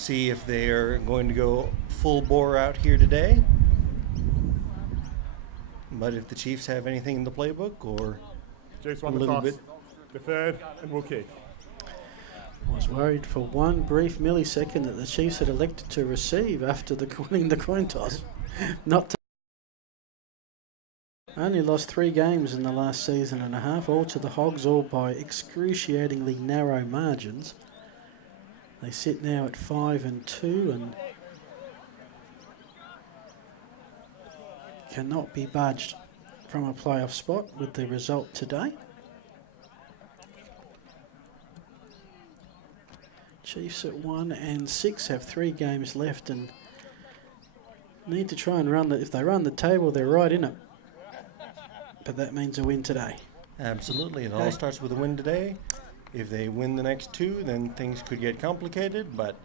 see if they are going to go full bore out here today. But if the Chiefs have anything in the playbook or Chiefs a won the little toss, bit. deferred, and will kick. I was worried for one brief millisecond that the Chiefs had elected to receive after winning the coin toss. Not to. Only lost 3 games in the last season and a half, all to the Hogs, all by excruciatingly narrow margins. They sit now at 5-2 and cannot be budged from a playoff spot with the result today. Chiefs at 1-6 have 3 games left and need to try and run if they run the table, they're right in it. But that means a win today. Absolutely. It all starts with a win today. If they win the next 2, then things could get complicated, but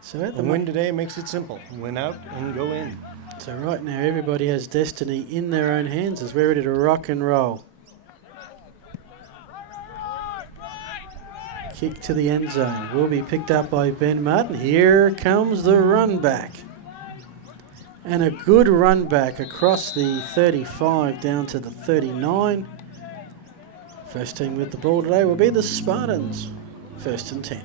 so a win today makes it simple. Win out and go in. So right now everybody has destiny in their own hands as we're ready to rock and roll. Kick to the end zone will be picked up by Ben Martin. Here comes the run back. And a good run back across the 35 down to the 39. First team with the ball today will be the Spartans. 1st and 10.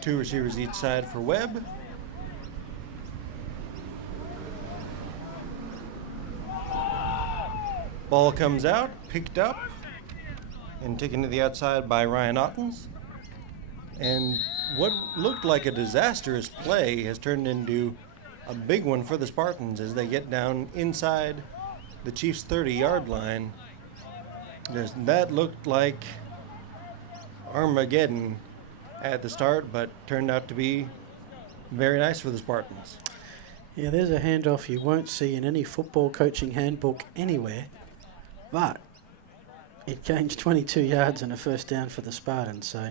Two receivers each side for Webb. Ball comes out, picked up, and taken to the outside by Ryan Ottens. And what looked like a disastrous play has turned into a big one for the Spartans as they get down inside the Chiefs' 30-yard line. That looked like Armageddon at the start, but turned out to be very nice for the Spartans. Yeah, there's a handoff you won't see in any football coaching handbook anywhere, but it gains 22 yards and a first down for the Spartans. So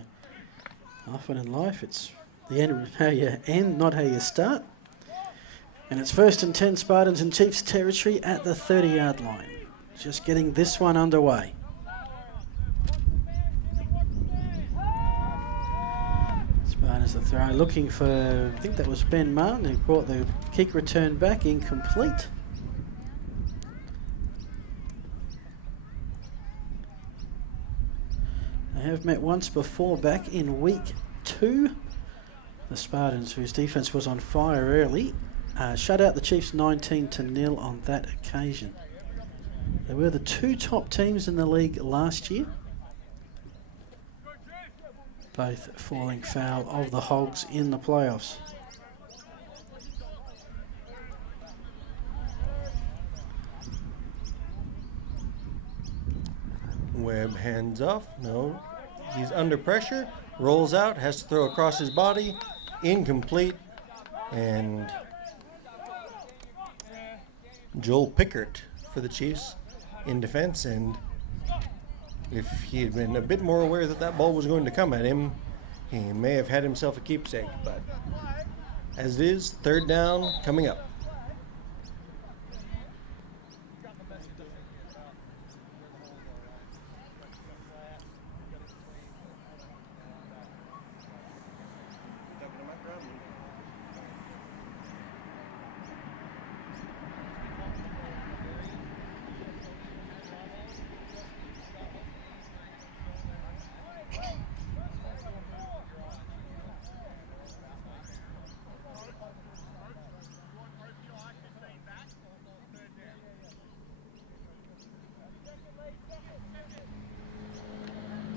often in life, it's the end, how you end, not how you start. And it's 1st and 10 Spartans in Chiefs territory at the 30-yard line. Just getting this one underway. Spartans the throw, looking for, I think that was Ben Martin who brought the kick return back, incomplete. They have met once before back in week 2. The Spartans, whose defense was on fire early, shut out the Chiefs 19-0 on that occasion. They were the 2 top teams in the league last year, both falling foul of the Hogs in the playoffs. Webb hands off. No, he's under pressure. Rolls out, has to throw across his body. Incomplete. And Joel Pickert for the Chiefs in defense. And if he had been a bit more aware that that ball was going to come at him, he may have had himself a keepsake. But as it is, 3rd down coming up.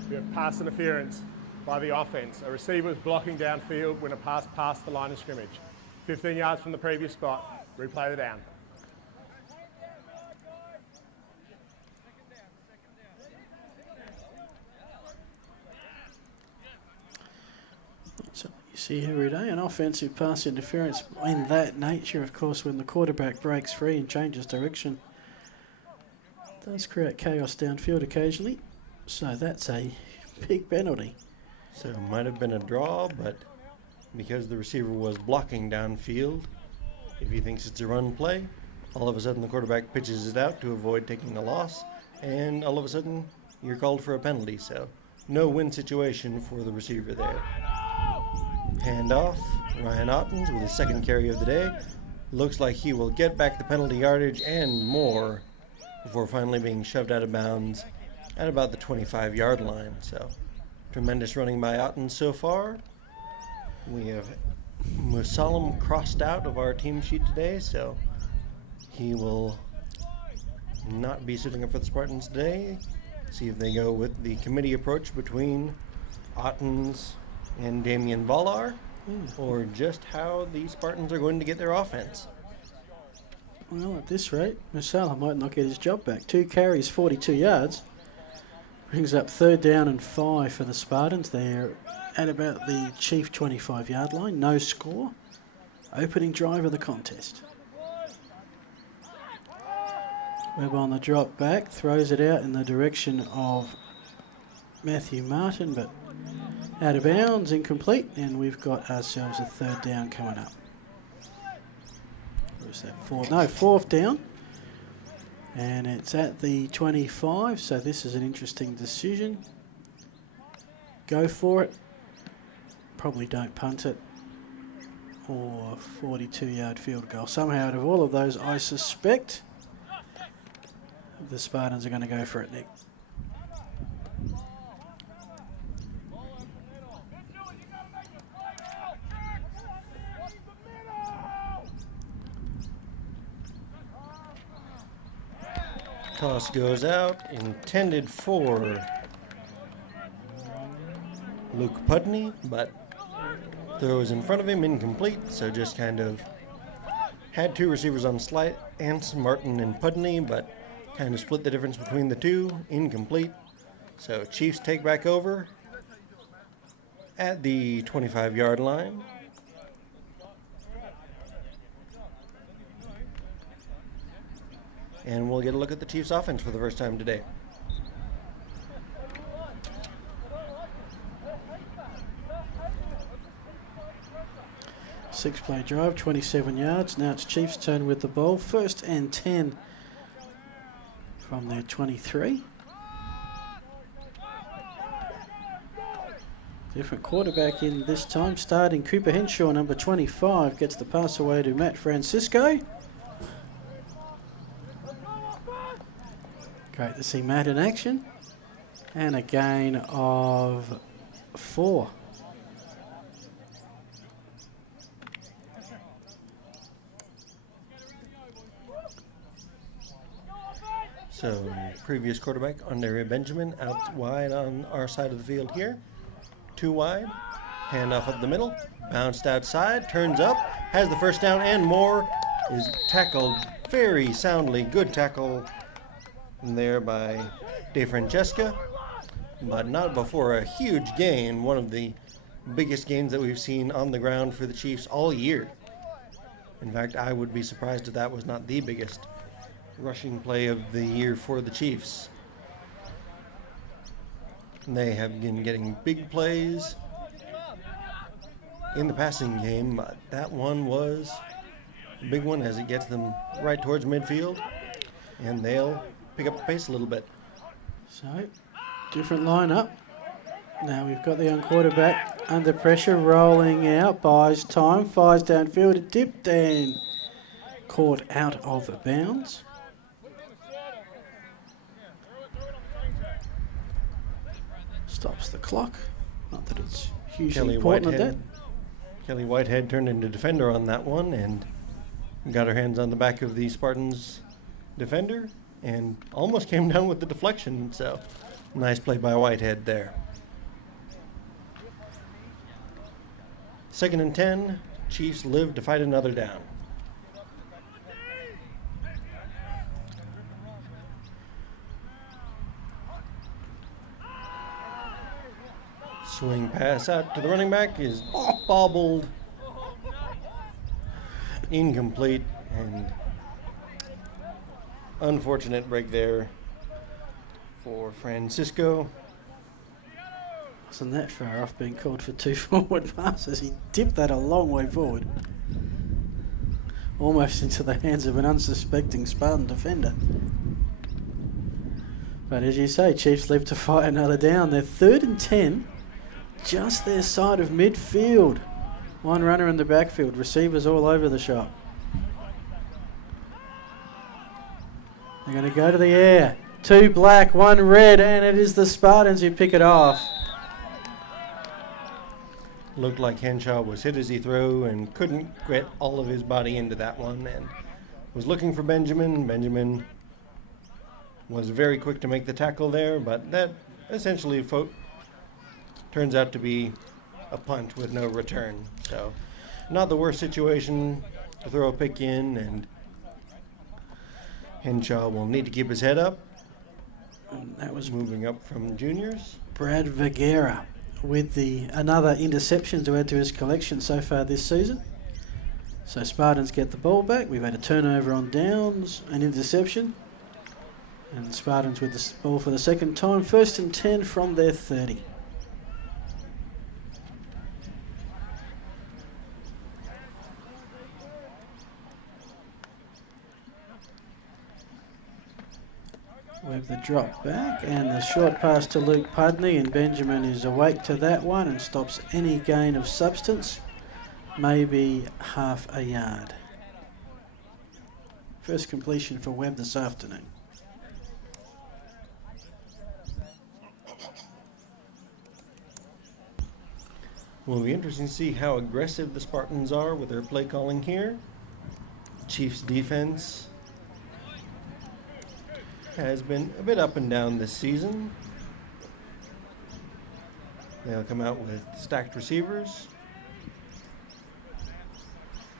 We have pass interference by the offense. A receiver was blocking downfield when a pass passed the line of scrimmage. 15 yards from the previous spot. Replay the down. So You see every day an offensive pass interference in that nature, of course, when the quarterback breaks free and changes direction. It does create chaos downfield occasionally, so that's a big penalty. So it might have been a draw, but because the receiver was blocking downfield, if he thinks it's a run play, all of a sudden the quarterback pitches it out to avoid taking a loss, and all of a sudden you're called for a penalty. So no win situation for the receiver there. Handoff, Ryan Ottens with his second carry of the day. Looks like he will get back the penalty yardage and more before finally being shoved out of bounds at about the 25-yard line. So tremendous running by Ottens so far. We have Musalam crossed out of our team sheet today, so he will not be suiting up for the Spartans today. See if they go with the committee approach between Ottens and Damian Valar, or just how the Spartans are going to get their offense. Well, at this rate, Musala might not get his job back. 2 carries, 42 yards. Brings up 3rd down and 5 for the Spartans. They're at about the Chief 25-yard line. No score. Opening drive of the contest. Webb on the drop back. Throws it out in the direction of Matthew Martin, but out of bounds, incomplete, and we've got ourselves a 3rd down coming up. Or is that 4th? No, 4th down. And it's at the 25, so this is an interesting decision. Go for it. Probably don't punt it. Or 42-yard field goal. Somehow out of all of those, I suspect the Spartans are going to go for it, Nick. Toss goes out, intended for Luke Putney, but throws in front of him, incomplete, so just kind of had 2 receivers on slight, Anson, Martin, and Putney, but kind of split the difference between the 2, incomplete. So Chiefs take back over at the 25-yard line. And we'll get a look at the Chiefs' offense for the first time today. Six-play drive, 27 yards. Now it's Chiefs' turn with the ball. 1st and 10 from their 23. Different quarterback in this time. Starting Cooper Henshaw, number 25, gets the pass away to Matt Francisco. Great to see Matt in action. And a gain of 4. So, previous quarterback, Andre Benjamin, out wide on our side of the field here. 2 wide. Handoff up the middle. Bounced outside. Turns up. Has the first down and more. Is tackled very soundly. Good tackle there by DeFrancesca, but not before a huge gain, one of the biggest gains that we've seen on the ground for the Chiefs all year. In fact, I would be surprised if that was not the biggest rushing play of the year for the Chiefs. They have been getting big plays in the passing game, but that one was a big one as it gets them right towards midfield, and they'll pick up the pace a little bit. So, different lineup. Now we've got the young quarterback under pressure, rolling out, buys time, fires downfield, dipped and caught out of bounds. Stops the clock. Not that it's hugely important at that. Kelly Whitehead turned into defender on that one and got her hands on the back of the Spartans defender and almost came down with the deflection, so nice play by Whitehead there. 2nd and 10, Chiefs live to fight another down. Swing pass out to the running back is bobbled. Incomplete, and unfortunate break there for Francisco. Wasn't that far off being called for 2 forward passes. He dipped that a long way forward. Almost into the hands of an unsuspecting Spartan defender. But as you say, Chiefs live to fight another down. They're 3rd and 10, just their side of midfield. One runner in the backfield, receivers all over the shop. They're going to go to the air. 2 black, 1 red, and it is the Spartans who pick it off. Looked like Henshaw was hit as he threw and couldn't get all of his body into that one, and was looking for Benjamin. Benjamin was very quick to make the tackle there, but that essentially turns out to be a punt with no return. So not the worst situation to throw a pick in, and Henshaw will need to keep his head up. And that was Moving up from juniors. Brad Vergara with another interception to add to his collection so far this season. So Spartans get the ball back. We've had a turnover on downs, an interception. And Spartans with the ball for the second time. 1st and 10 from their 30. With the drop back and the short pass to Luke Pudney, and Benjamin is awake to that one and stops any gain of substance, maybe half a yard. First completion for Webb this afternoon. Will be interesting to see how aggressive the Spartans are with their play calling here. Chiefs defense has been a bit up and down this season. They'll come out with stacked receivers.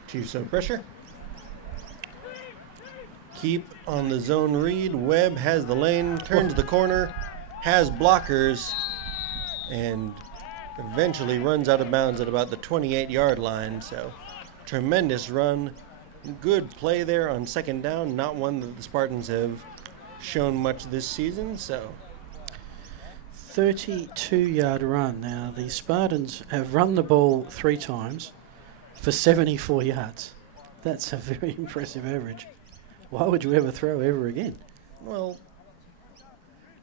Chiefs no pressure. Keep on the zone read. Webb has the lane, turns the corner, has blockers, and eventually runs out of bounds at about the 28-yard line. So tremendous run. Good play there on second down. Not one that the Spartans have shown much this season. So 32-yard run. Now the Spartans have run the ball 3 times for 74 yards. That's a very impressive average. Why would you ever throw ever again? Well,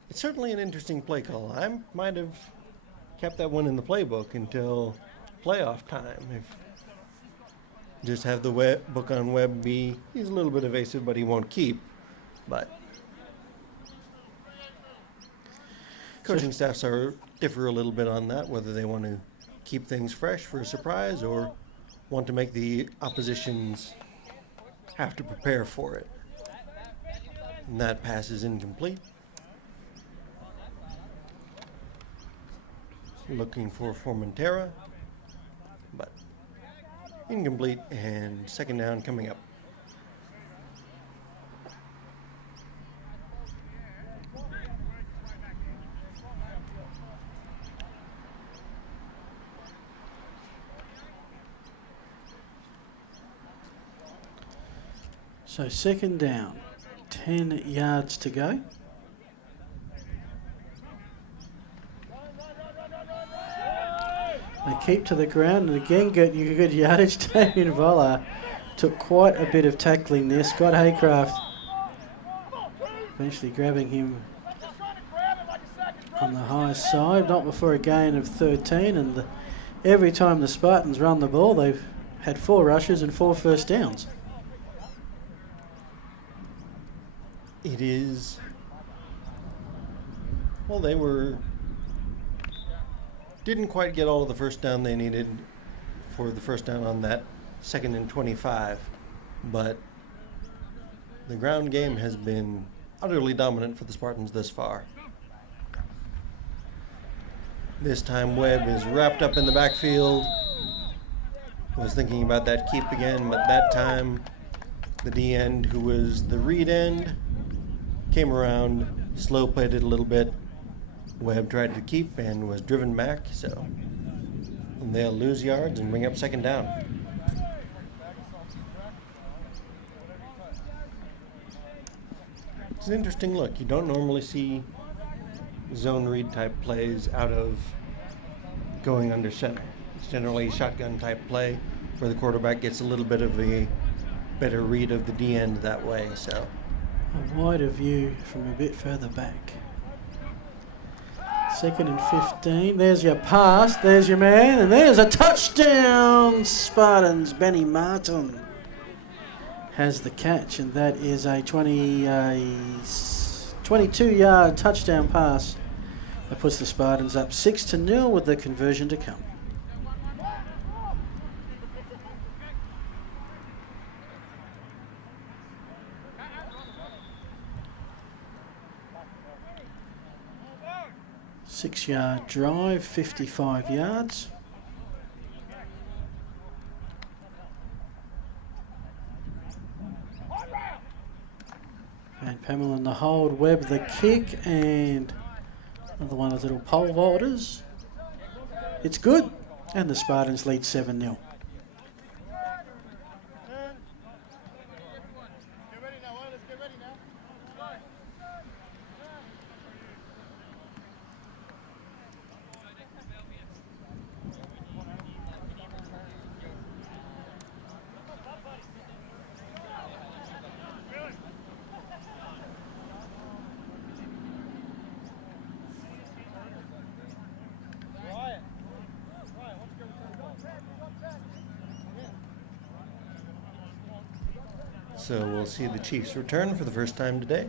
it's certainly an interesting play call. I might have kept that one in the playbook until playoff time. If just have the book on Webb be, he's a little bit evasive, but he won't keep. But coaching staffs differ a little bit on that, whether they want to keep things fresh for a surprise or want to make the oppositions have to prepare for it. And that pass is incomplete. Looking for Formentera, but incomplete, and second down coming up. So second down, 10 yards to go. They keep to the ground and again get good yardage. Damien Voller took quite a bit of tackling there. Scott Haycraft eventually grabbing him on the high side, not before a gain of 13. And every time the Spartans run the ball, they've had 4 rushes and 4 first downs. It is, well, didn't quite get all of the first down they needed for the first down on that 2nd and 25, but the ground game has been utterly dominant for the Spartans thus far. This time Webb is wrapped up in the backfield. Was thinking about that keep again, but that time the D end, who was the read end, came around, slow played it a little bit, Webb tried to keep and was driven back, so they'll lose yards and bring up second down. It's an interesting look. You don't normally see zone read type plays out of going under center. It's generally a shotgun type play where the quarterback gets a little bit of a better read of the D end that way. So a wider view from a bit further back. 2nd and 15. There's your pass. There's your man. And there's a touchdown. Spartans. Benny Martin has the catch. And that is a 22-yard touchdown pass. That puts the Spartans up 6-0 with the conversion to come. Six-yard drive, 55 yards. And Pamela in the hold, Webb the kick, and another one of the little pole vaulters. It's good, and the Spartans lead 7-0. So we'll see the Chiefs return for the first time today.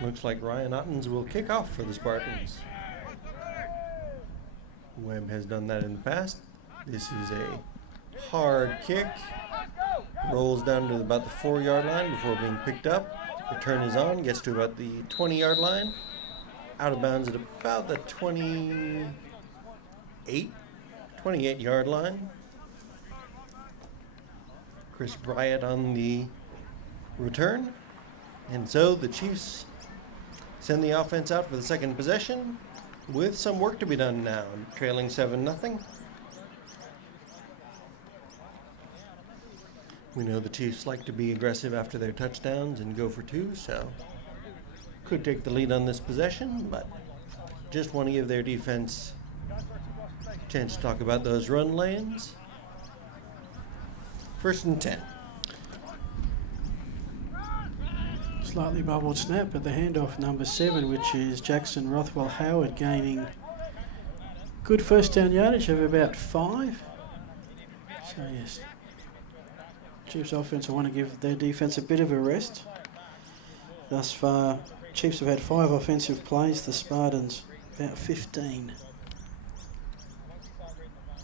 Looks like Ryan Ottens will kick off for the Spartans. Webb has done that in the past. This is a hard kick. Rolls down to about the 4-yard line before being picked up. Return is on, gets to about the 20-yard line. Out of bounds at about the 28-yard line. Chris Bryant on the return. And so the Chiefs send the offense out for the second possession with some work to be done now. Trailing 7-0. We know the Chiefs like to be aggressive after their touchdowns and go for two, so could take the lead on this possession, but just want to give their defense a chance to talk about those run lanes. 1st and 10. Slightly bubbled snap at the handoff, number 7, which is Jackson Rothwell Howard, gaining good first down yardage of about 5. So yes, Chiefs offense will want to give their defense a bit of a rest. Thus far, Chiefs have had 5 offensive plays, the Spartans about 15.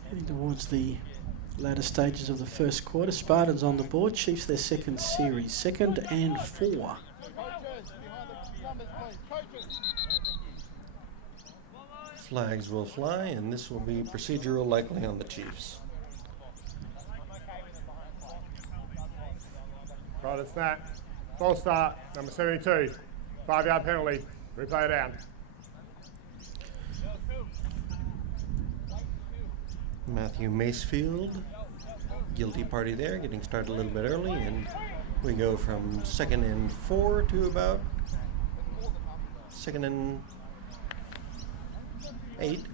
Heading towards the latter stages of the first quarter. Spartans on the board, Chiefs their second series, 2nd and 4. Flags will fly, and this will be procedural likely on the Chiefs. Right, it's that. False start, number 72. 5-yard penalty. Replay it down. Matthew Macefield, guilty party there, getting started a little bit early, and we go from 2nd and 4 to about 2nd and 8.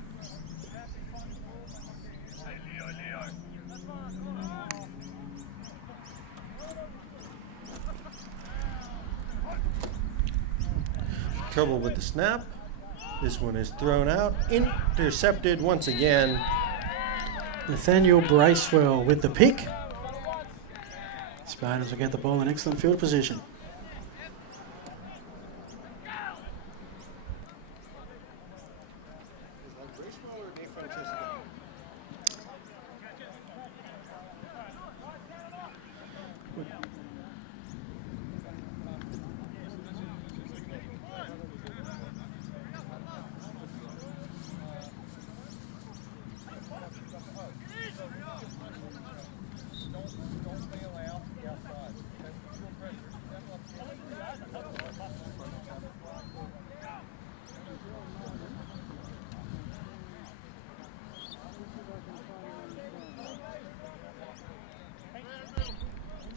Trouble with the snap. This one is thrown out, intercepted once again. Nathaniel Bracewell with the pick. Spartans will get the ball in excellent field position.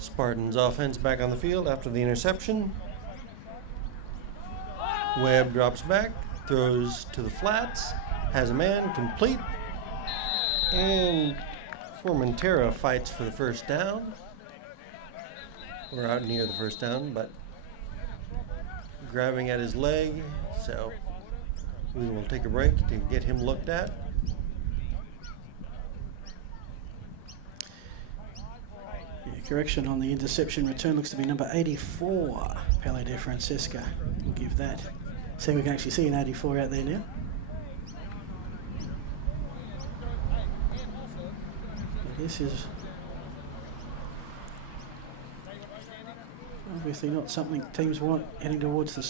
Spartans offense back on the field after the interception. Webb drops back, throws to the flats, has a man complete, and Formentera fights for the first down. We're out near the first down, but grabbing at his leg, so we will take a break to get him looked at. Correction on the interception return, looks to be number 84, Pele de Francesca. We'll give that. See, we can actually see an 84 out there now. This is obviously not something teams want heading towards the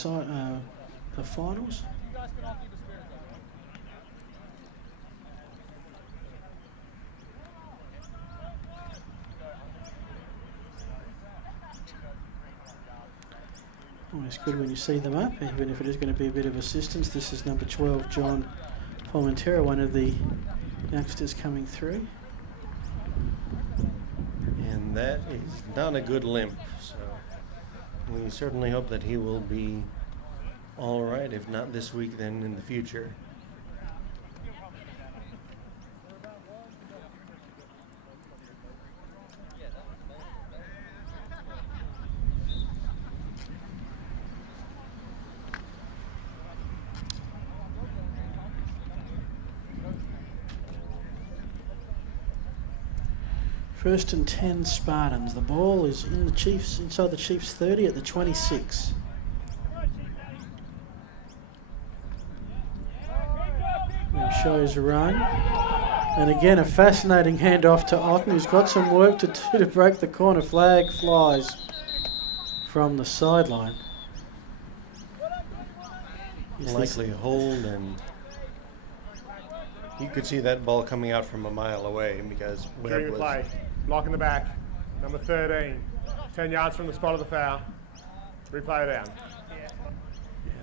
finals. Always good when you see them up, even if it is going to be a bit of assistance. This is number 12, John Formentera, one of the youngsters coming through. And that is not a good limp, so we certainly hope that he will be all right, if not this week, then in the future. First and 10 Spartans. The ball is in the Chiefs, inside the Chiefs 30 at the 26. And shows a run. And again, a fascinating handoff to Otten, who's got some work to do to break the corner. Flag flies from the sideline. Likely hold, and you could see that ball coming out from a mile away because Webb was play. Block in the back, number 13, 10 yards from the spot of the foul. Replay it down.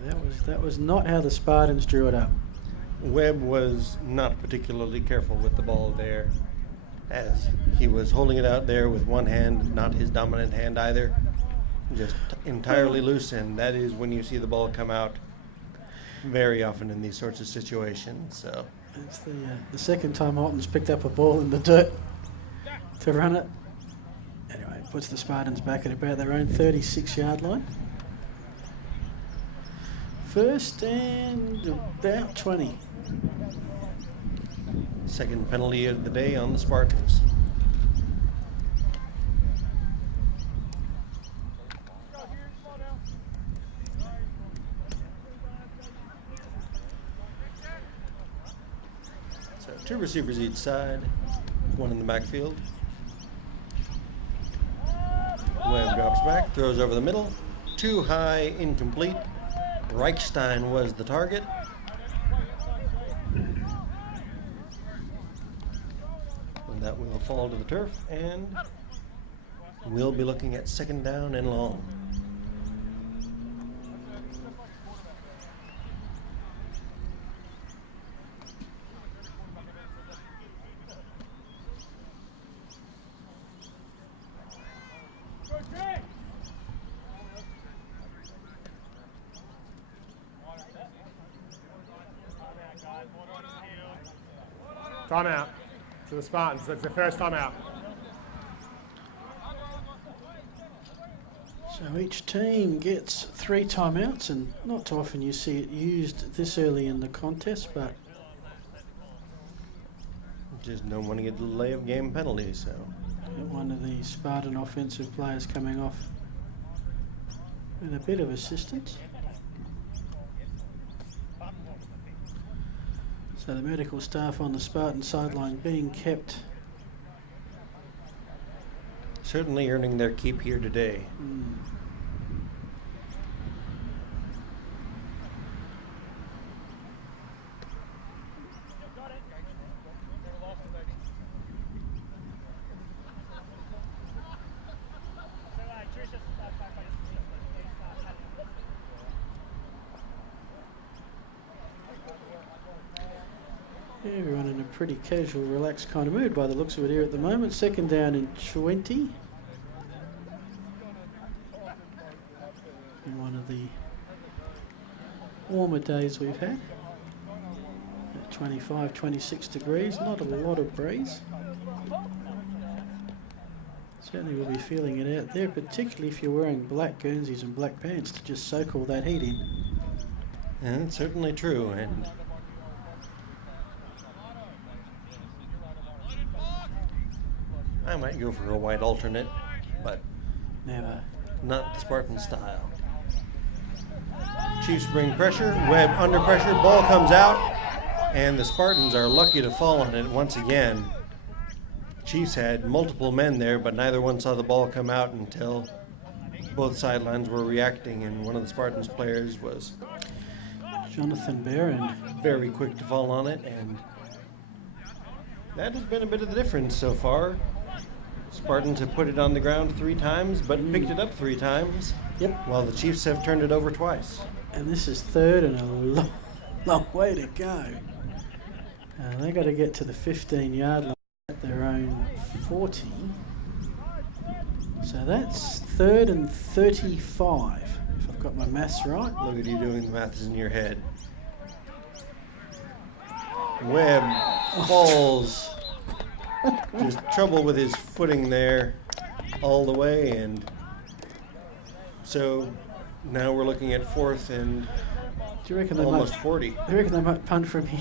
Yeah, that was not how the Spartans drew it up. Webb was not particularly careful with the ball there, as he was holding it out there with one hand, not his dominant hand either, just entirely loose, and that is when you see the ball come out very often in these sorts of situations. So it's the second time Otten's picked up a ball in the dirt to run it. Anyway, puts the Spartans back at about their own 36-yard line. First and about 20. Second penalty of the day on the Spartans. So 2 receivers each side, 1 in the backfield. Webb drops back, throws over the middle, too high, incomplete. Reichstein was the target. And that will fall to the turf, and we'll be looking at second down and long. Timeout to the Spartans. That's their first timeout. So each team gets 3 timeouts, and not too often you see it used this early in the contest, but Just don't want to get the delay of game penalty, so. One of the Spartan offensive players coming off with a bit of assistance. So the medical staff on the Spartan sideline being kept. Certainly earning their keep here today. Everyone in a pretty casual, relaxed kind of mood by the looks of it here at the moment. Second down and 20. in one of the warmer days we've had. At 25, 26 degrees, not a lot of breeze. Certainly will be feeling it out there, particularly if you're wearing black Guernseys and black pants to just soak all that heat in. And it's certainly true. And I might go for a white alternate, but Never. not Spartan style. Chiefs bring pressure. Webb under pressure. Ball comes out, and the Spartans are lucky to fall on it once again. Chiefs had multiple men there, but neither one saw the ball come out until both sidelines were reacting, and one of the Spartans players was Jonathan Barron. very quick to fall on it, and that has been a bit of the difference so far. Spartans have put it on the ground 3 times, but picked it up 3 times. Yep. While the Chiefs have turned it over twice. And this is third and a long way to go. They got to get to the 15-yard line at their own 40. So that's 3rd and 35, if I've got my maths right. Look at you doing the maths in your head. Webb falls. Just trouble with his footing there all the way, and so now we're looking at 4th and Do you reckon they almost might, 40. do you reckon they might punt from here?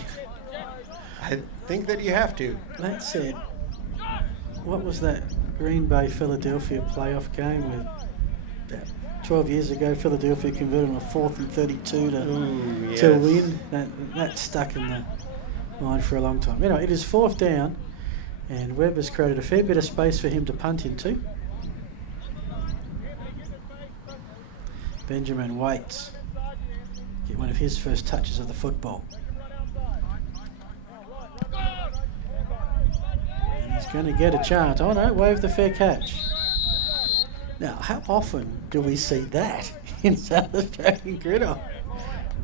I think that you have to. That said, what was that Green Bay Philadelphia playoff game with about 12 years ago? Philadelphia converted on a 4th and 32 to win. That stuck in the mind for a long time. Anyway, it is 4th down, and Webb has created a fair bit of space for him to punt into. Benjamin waits. Get one of his first touches of the football. And he's going to get a chance. Oh no, wave the fair catch. Now, how often do we see that in South Australian gridiron?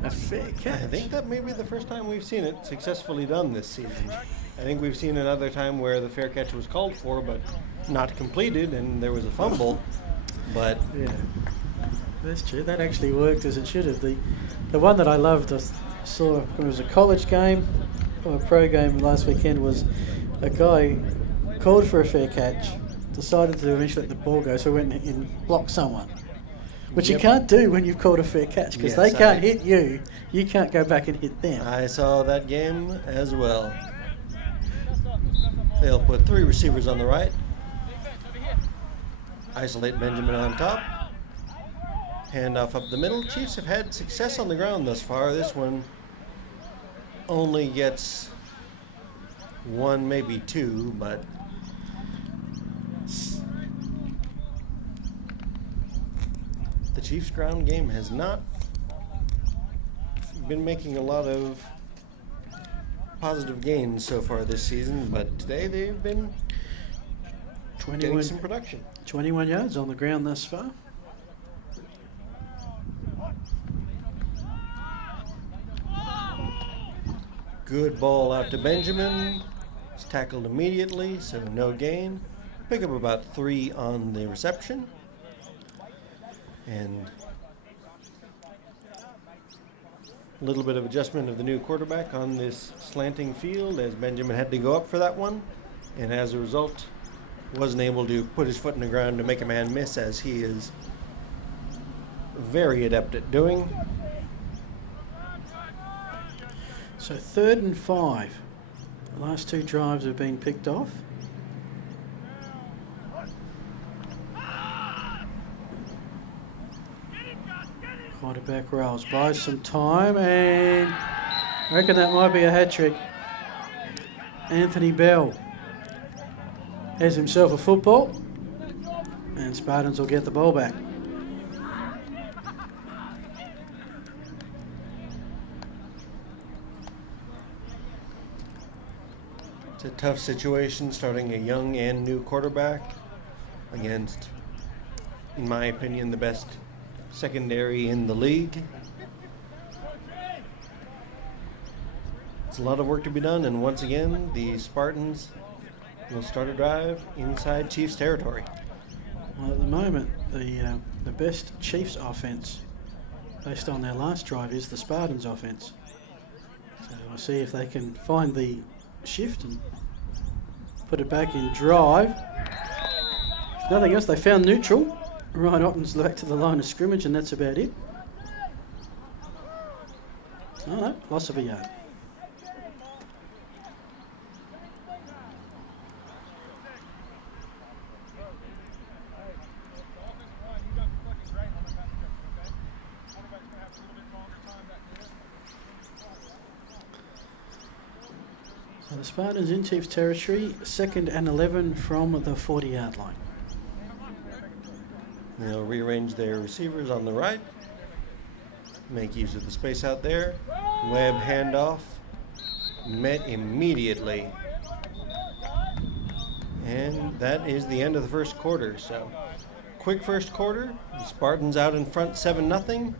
A fair catch. I think that may be the first time we've seen it successfully done this season. I think we've seen another time where the fair catch was called for, but not completed, and there was a fumble. But yeah, that's true. That actually worked as it should have. The one that I loved, I saw when it was a college game or a pro game last weekend, was a guy called for a fair catch, decided to eventually let the ball go, so went and blocked someone. Which you can't do when you've called a fair catch, because they can't hit you. You can't go back and hit them. I saw that game as well. They'll put 3 receivers on the right. Isolate Benjamin on top. Handoff up the middle. Chiefs have had success on the ground thus far. This one only gets 1, maybe 2, but the Chiefs' ground game has not been making a lot of positive gains so far this season, but today they've been getting some production. 21 yards on the ground thus far. Good ball out to Benjamin. He's tackled immediately, so no gain. Pick up about 3 on the reception. And a little bit of adjustment of the new quarterback on this slanting field, as Benjamin had to go up for that one, and as a result wasn't able to put his foot in the ground to make a man miss, as he is very adept at doing. So 3rd and 5. The last 2 drives have been picked off. Quarterback rolls, buys some time, and I reckon that might be a hat trick. Anthony Bell has himself a football, and Spartans will get the ball back. It's a tough situation starting a young and new quarterback against, in my opinion, the best secondary in the league. It's a lot of work to be done, and once again, the Spartans will start a drive inside Chiefs territory. Well, at the moment, the best Chiefs offense based on their last drive, is the Spartans' offence. So we'll see if they can find the shift and put it back in drive. If nothing else, they found neutral. Ryan Otten's back to the line of scrimmage, and that's about it. Oh no, loss of a yard. So the Spartans in Chiefs territory, 2nd and 11 from the 40-yard line. They'll rearrange their receivers on the right, make use of the space out there. Webb handoff, met immediately. And that is the end of the first quarter. So, quick first quarter. The Spartans out in front 7-0.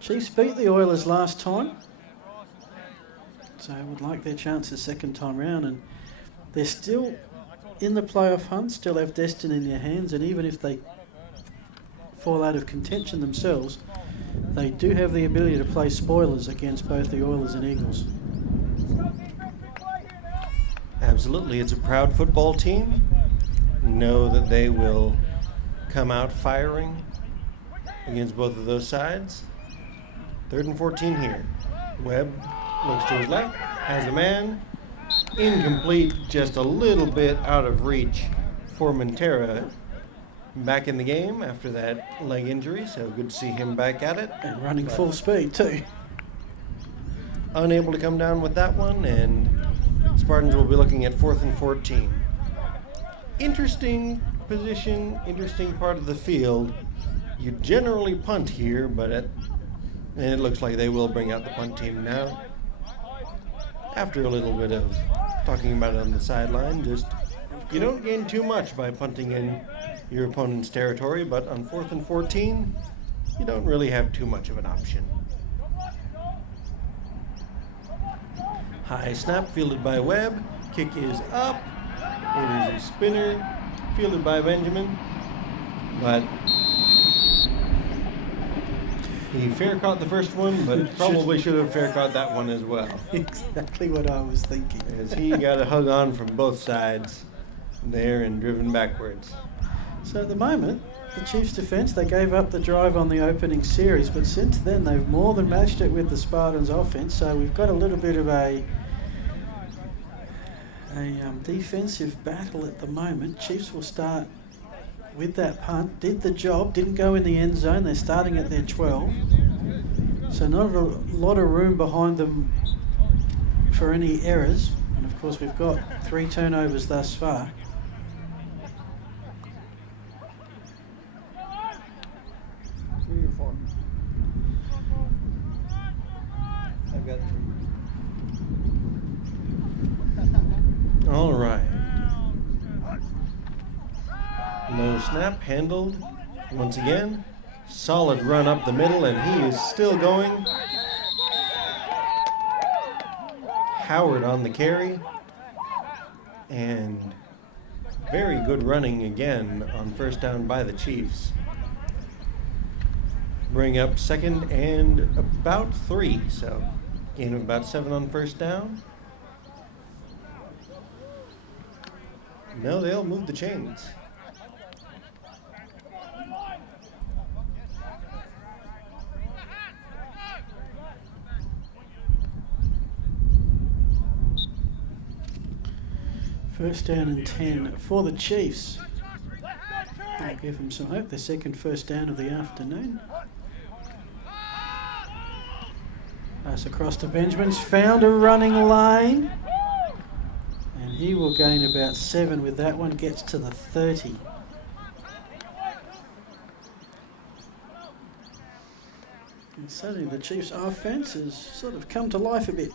Chiefs beat the Oilers last time, so would like their chances second time round, and they're still in the playoff hunt, still have destiny in their hands, and even if they fall out of contention themselves, they do have the ability to play spoilers against both the Oilers and Eagles. Absolutely, it's a proud football team. Know that they will come out firing against both of those sides. 3rd and 14 here. Webb looks to his left, has a man. Incomplete, just a little bit out of reach for Montera. Back in the game after that leg injury, so good to see him back at it. And running full speed too. Unable to come down with that one, and Spartans will be looking at 4th and 14. Interesting position, interesting part of the field. You generally punt here, but and it looks like they will bring out the punt team now. After a little bit of talking about it on the sideline, just you don't gain too much by punting in your opponent's territory, but on 4th and 14, you don't really have too much of an option. High snap fielded by Webb. Kick is up. It is a spinner fielded by Benjamin, but he fair caught the first one, but probably should have fair caught that one as well. Exactly what I was thinking. As he got a hug on from both sides there and driven backwards. So at the moment, the Chiefs' defence, they gave up the drive on the opening series, but since then they've more than matched it with the Spartans' offence. So we've got a little bit of a defensive battle at the moment. Chiefs will start with that punt. Did the job, didn't go in the end zone. They're starting at their 12. So not a lot of room behind them for any errors. And of course we've got 3 turnovers thus far. I've got 3. All right. No snap, handled once again. Solid run up the middle, and he is still going. Howard on the carry. And very good running again on first down by the Chiefs. Bring up 2nd and about 3, so gain of about 7 on first down. No, they'll move the chains. First down and 10 for the Chiefs. I'll give them some hope. Their second first down of the afternoon. Pass across to Benjamin's found a running lane. And he will gain about 7 with that one. Gets to the 30. And suddenly the Chiefs' offense has sort of come to life a bit.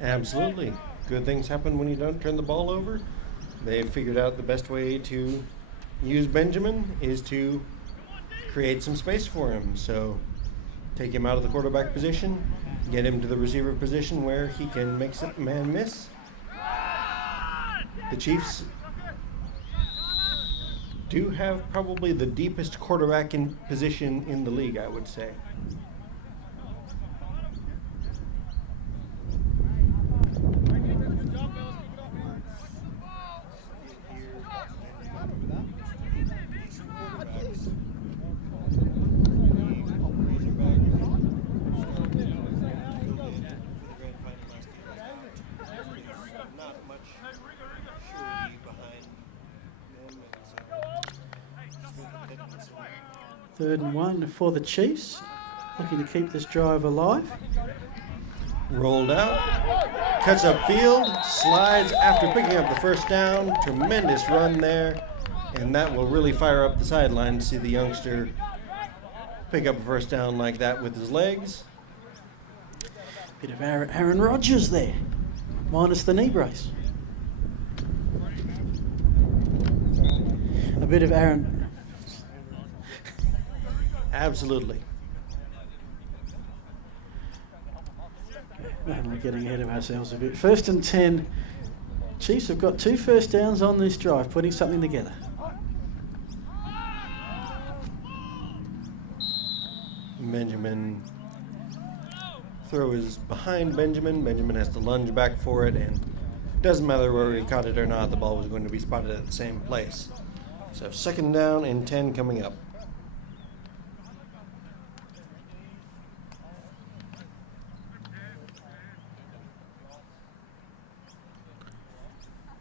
Absolutely. Good things happen when you don't turn the ball over. They've figured out the best way to use Benjamin is to create some space for him. So take him out of the quarterback position, get him to the receiver position where he can make some man miss. The Chiefs do have probably the deepest quarterback in position in the league, I would say. Third and 1 for the Chiefs, looking to keep this drive alive. Rolled out, cuts upfield, slides after picking up the first down. Tremendous run there, and that will really fire up the sideline to see the youngster pick up a first down like that with his legs. Bit of Aaron Rodgers there, minus the knee brace. A bit of Aaron. Absolutely. We're getting ahead of ourselves a bit. 1st and 10. Chiefs have got 2 first downs on this drive, putting something together. Benjamin throw is behind Benjamin. Benjamin has to lunge back for it, and doesn't matter where he caught it or not, the ball was going to be spotted at the same place. So 2nd down and 10 coming up.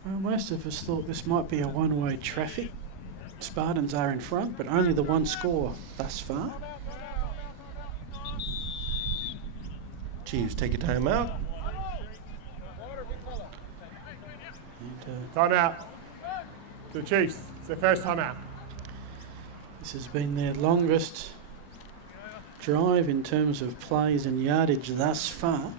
Well, most of us thought this might be a one-way traffic. Spartans are in front, but only the one score thus far. Chiefs take a timeout. Timeout. To the Chiefs. It's their first timeout. This has been their longest drive in terms of plays and yardage thus far.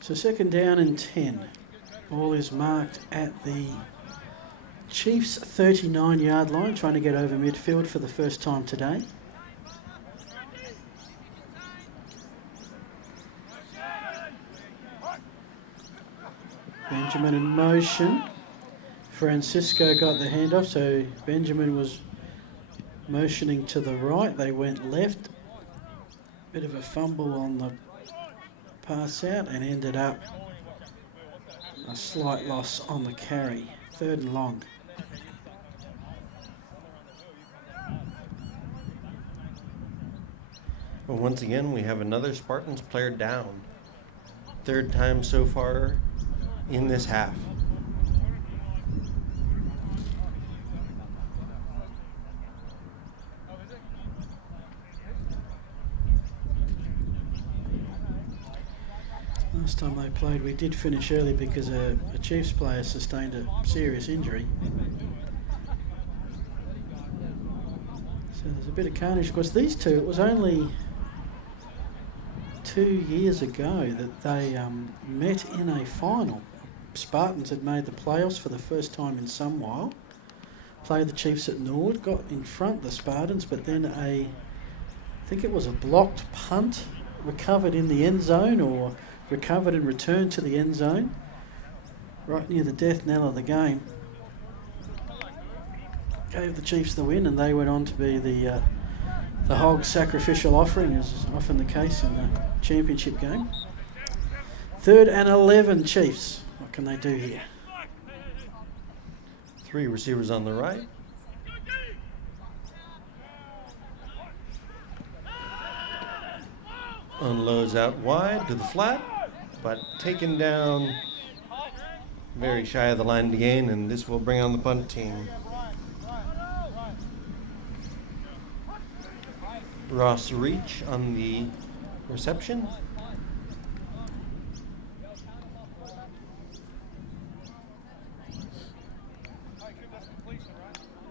So 2nd down and 10. Ball is marked at the Chiefs' 39-yard line, trying to get over midfield for the first time today. Benjamin in motion. Francisco got the handoff, so Benjamin was motioning to the right. They went left. Bit of a fumble on the pass out and ended up a slight loss on the carry. 3rd and long. Well, once again, we have another Spartans player down. 3rd time so far in this half. Last time they played, we did finish early because a Chiefs player sustained a serious injury. So there's a bit of carnage. Of course, these two, it was only 2 years ago that they met in a final. Spartans had made the playoffs for the first time in some while. Played the Chiefs at Norwood, got in front of the Spartans, but then I think it was a blocked punt, recovered in the end zone, or recovered and returned to the end zone, right near the death knell of the game. Gave the Chiefs the win, and they went on to be the Hogs' sacrificial offering, as is often the case in the championship game. 3rd and 11 Chiefs. What can they do here? 3 receivers on the right. Unloads out wide to the flat, but taken down very shy of the line to gain, and this will bring on the punt team. Ross Reach on the reception.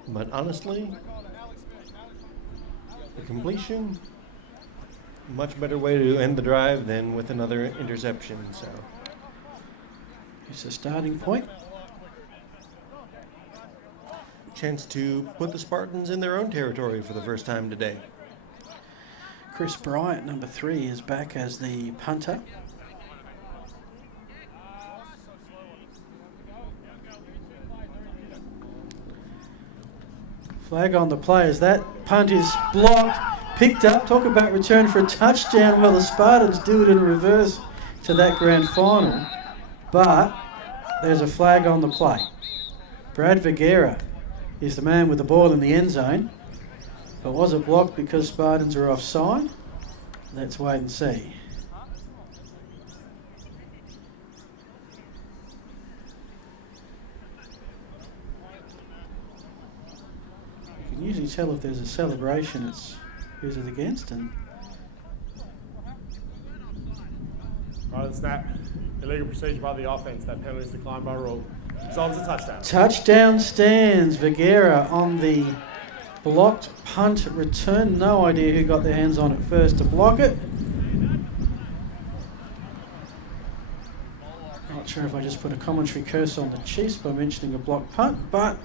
But honestly, the completion, much better way to end the drive than with another interception. So it's a starting point. Chance to put the Spartans in their own territory for the first time today. Chris Bryant, number 3, is back as the punter. Flag on the play as that punt is blocked, picked up. Talk about return for a touchdown. Well, the Spartans do it in reverse to that grand final. But there's a flag on the play. Brad Vergara is the man with the ball in the end zone. But was it blocked because Spartans are offside? Let's wait and see. You can usually tell if there's a celebration, it's who's it against. And Right at the snap, illegal procedure by the offence. That penalty is declined by rule. Resolves a touchdown. touchdown stands. Vergara on the blocked punt return. No idea who got their hands on it first to block it. Not sure if I just put a commentary curse on the Chiefs by mentioning a blocked punt, but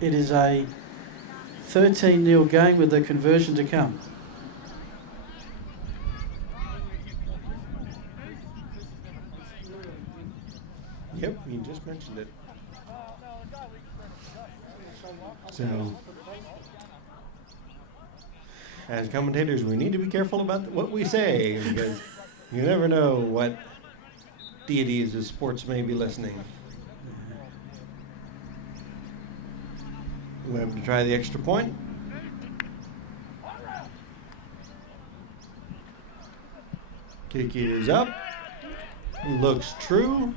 it is a 13-0 game with the conversion to come. Yep, you just mentioned it. So, as commentators, we need to be careful about what we say because you never know what deities of sports may be listening. Webb to try the extra point. Kick is up. Looks true.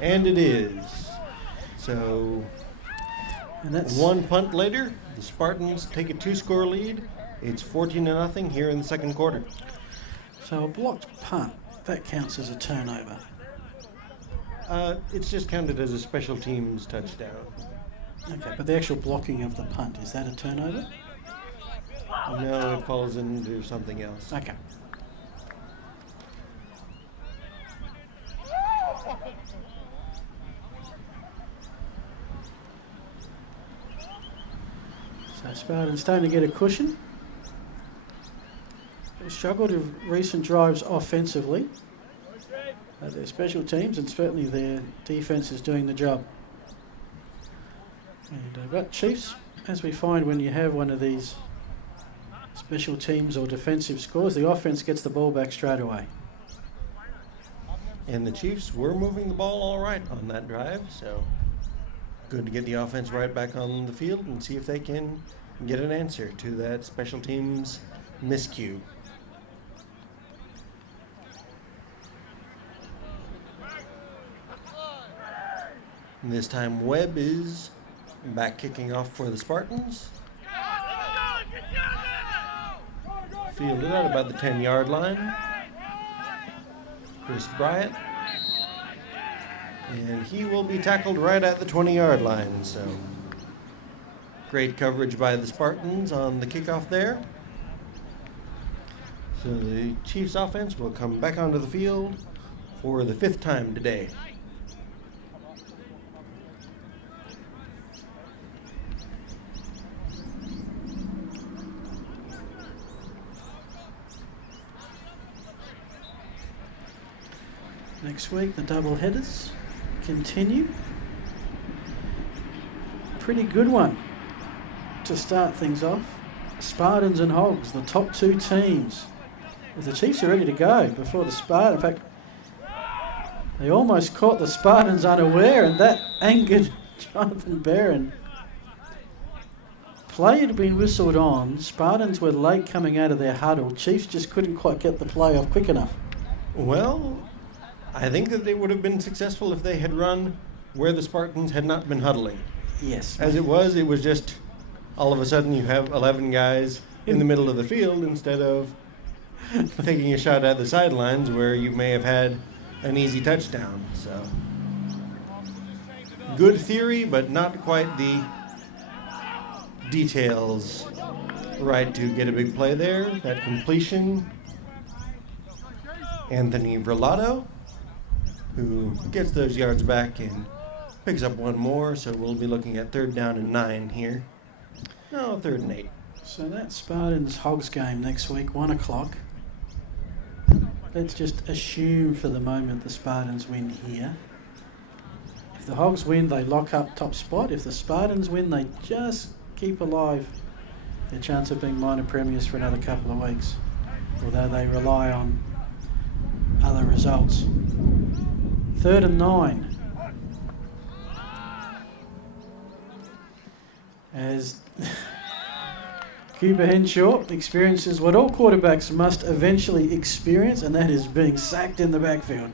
And it is. So, And that's one punt later, the Spartans take a 2-score lead. It's 14-0 here in the second quarter. so a blocked punt. That counts as a turnover. It's just counted as a special teams touchdown. Okay, but the actual blocking of the punt, is that a turnover? No, it falls into something else. Okay. So Spartans starting to get a cushion. They've struggled in recent drives offensively. Their special teams and certainly their defence is doing the job. And, but Chiefs, as we find when you have one of these special teams or defensive scores, the offence gets the ball back straight away. And the Chiefs were moving the ball all right on that drive, so good to get the offense right back on the field and see if they can get an answer to that special teams miscue. And this time Webb is back kicking off for the Spartans. Fielded out about the 10-yard line. Chris Bryant. And he will be tackled right at the 20-yard line. So great coverage by the Spartans on the kickoff there. So the Chiefs offense will come back onto the field for the 5th time today. Next week, the double headers continue. Pretty good one to start things off. Spartans and Hogs, the top 2 teams. The Chiefs are ready to go before the Spartans. In fact, they almost caught the Spartans unaware, and that angered Jonathan Barron. Play had been whistled on. Spartans were late coming out of their huddle. Chiefs just couldn't quite get the play off quick enough. Well, I think that they would have been successful if they had run where the Spartans had not been huddling. Yes. As it was just all of a sudden you have 11 guys in the middle of the field instead of taking a shot at the sidelines where you may have had an easy touchdown. So, good theory, but not quite the details right to get a big play there. That completion, Anthony Verlato, who gets those yards back and picks up one more, so we'll be looking at 3rd down and 9 here. No, 3rd and 8. So that's Spartans Hogs game next week, 1 o'clock. Let's just assume for the moment the Spartans win here. If the Hogs win, they lock up top spot. If the Spartans win, they just keep alive their chance of being minor premiers for another couple of weeks, although they rely on other results. 3rd and 9. As Cooper Henshaw experiences what all quarterbacks must eventually experience, and that is being sacked in the backfield.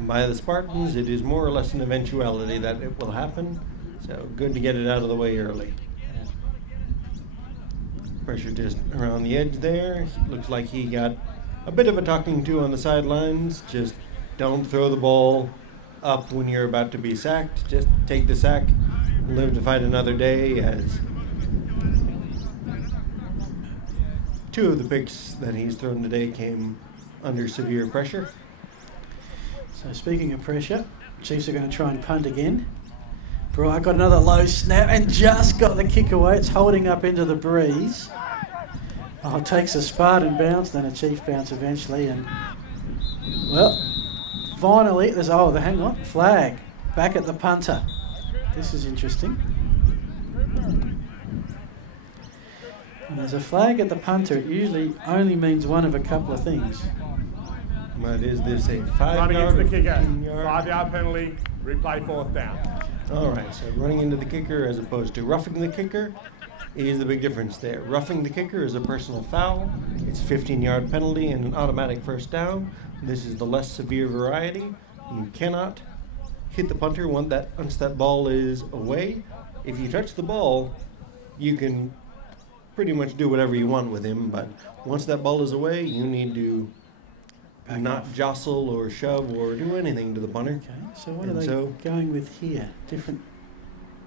By the Spartans, it is more or less an eventuality that it will happen, so good to get it out of the way early. Pressure just around the edge there. Looks like he got a bit of a talking to on the sidelines. Just don't throw the ball up when you're about to be sacked. Just take the sack, live to fight another day, as 2 of the picks that he's thrown today came under severe pressure. So speaking of pressure, Chiefs are going to try and punt again. Bright got another low snap and just got the kick away. It's holding up into the breeze. Oh, it takes a Spartan bounce, then a Chief bounce eventually. And, well, finally, hang on, flag. Back at the punter. This is interesting. When there's a flag at the punter, it usually only means one of a couple of things. But is this a 5-yard Running into the kicker. 15-yard? 5-yard penalty. Replay 4th down. All right, so running into the kicker as opposed to roughing the kicker is the big difference there. Roughing the kicker is a personal foul. It's a 15-yard penalty and an automatic 1st down. This is the less severe variety. You cannot hit the punter once that ball is away. If you touch the ball, you can pretty much do whatever you want with him, but once that ball is away, you need to not jostle or shove or do anything to the punter. Okay, so what are they going with here? Different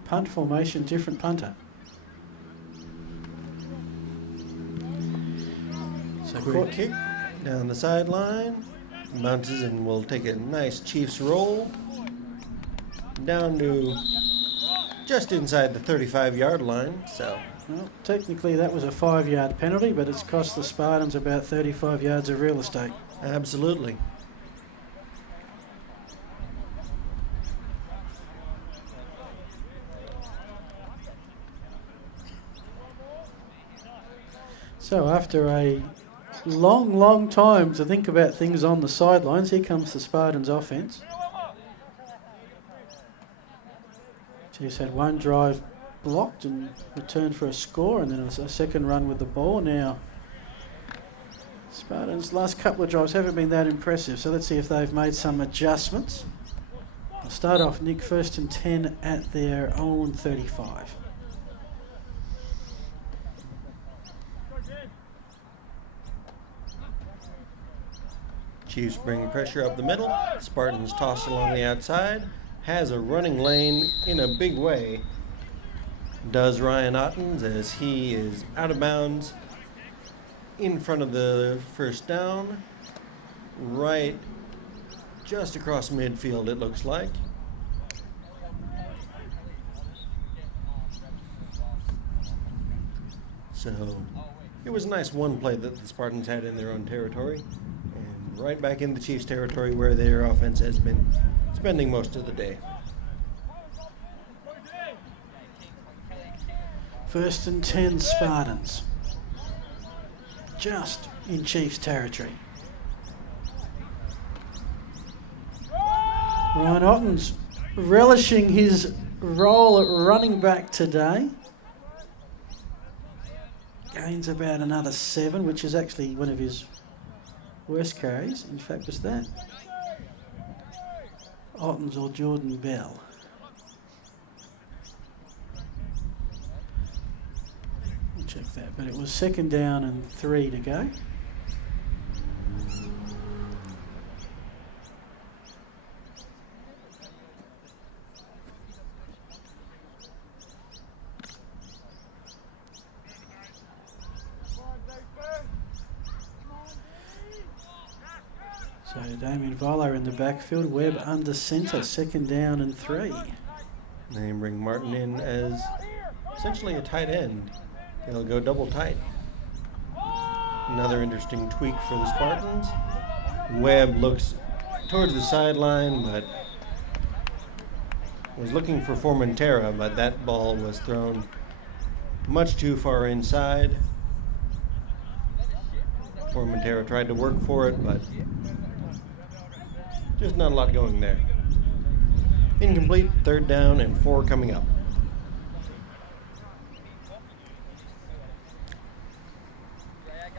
punt formation, different punter. So Quick kick down the sideline, bounces and will take a nice Chiefs roll down to just inside the 35-yard line. So, well, technically that was a 5-yard penalty, but it's cost the Spartans about 35 yards of real estate. absolutely. So after a long time to think about things on the sidelines, here comes the Spartans offense. Chiefs had one drive blocked and returned for a score, and then a second run with the ball. Now, Spartans' last couple of drives haven't been that impressive, so let's see if they've made some adjustments. I'll start off, Nick, 1st and 10 at their own 35. Chiefs bring pressure up the middle. Spartans toss along the outside. Has a running lane in a big way. Does Ryan Ottens as he is out of bounds in front of the 1st down. Right just across midfield, it looks like. So it was a nice one play that the Spartans had in their own territory. And right back in the Chiefs' territory where their offense has been spending most of the day. 1st and 10 Spartans. Just in Chiefs territory. Ryan Ottens relishing his role at running back today. gains about another 7, which is actually one of his worst carries. In fact, was that Ottens or Jordan Bell? We'll check that, but it was 2nd down and 3 to go. So Damien Voller in the backfield, Webb under centre, 2nd down and 3. They bring Martin in as essentially a tight end. They'll go double tight. Another interesting tweak for the Spartans. Webb looks towards the sideline, but was looking for Formentera, but that ball was thrown much too far inside. Formentera tried to work for it, but just not a lot going there. Incomplete, 3rd down and 4 coming up.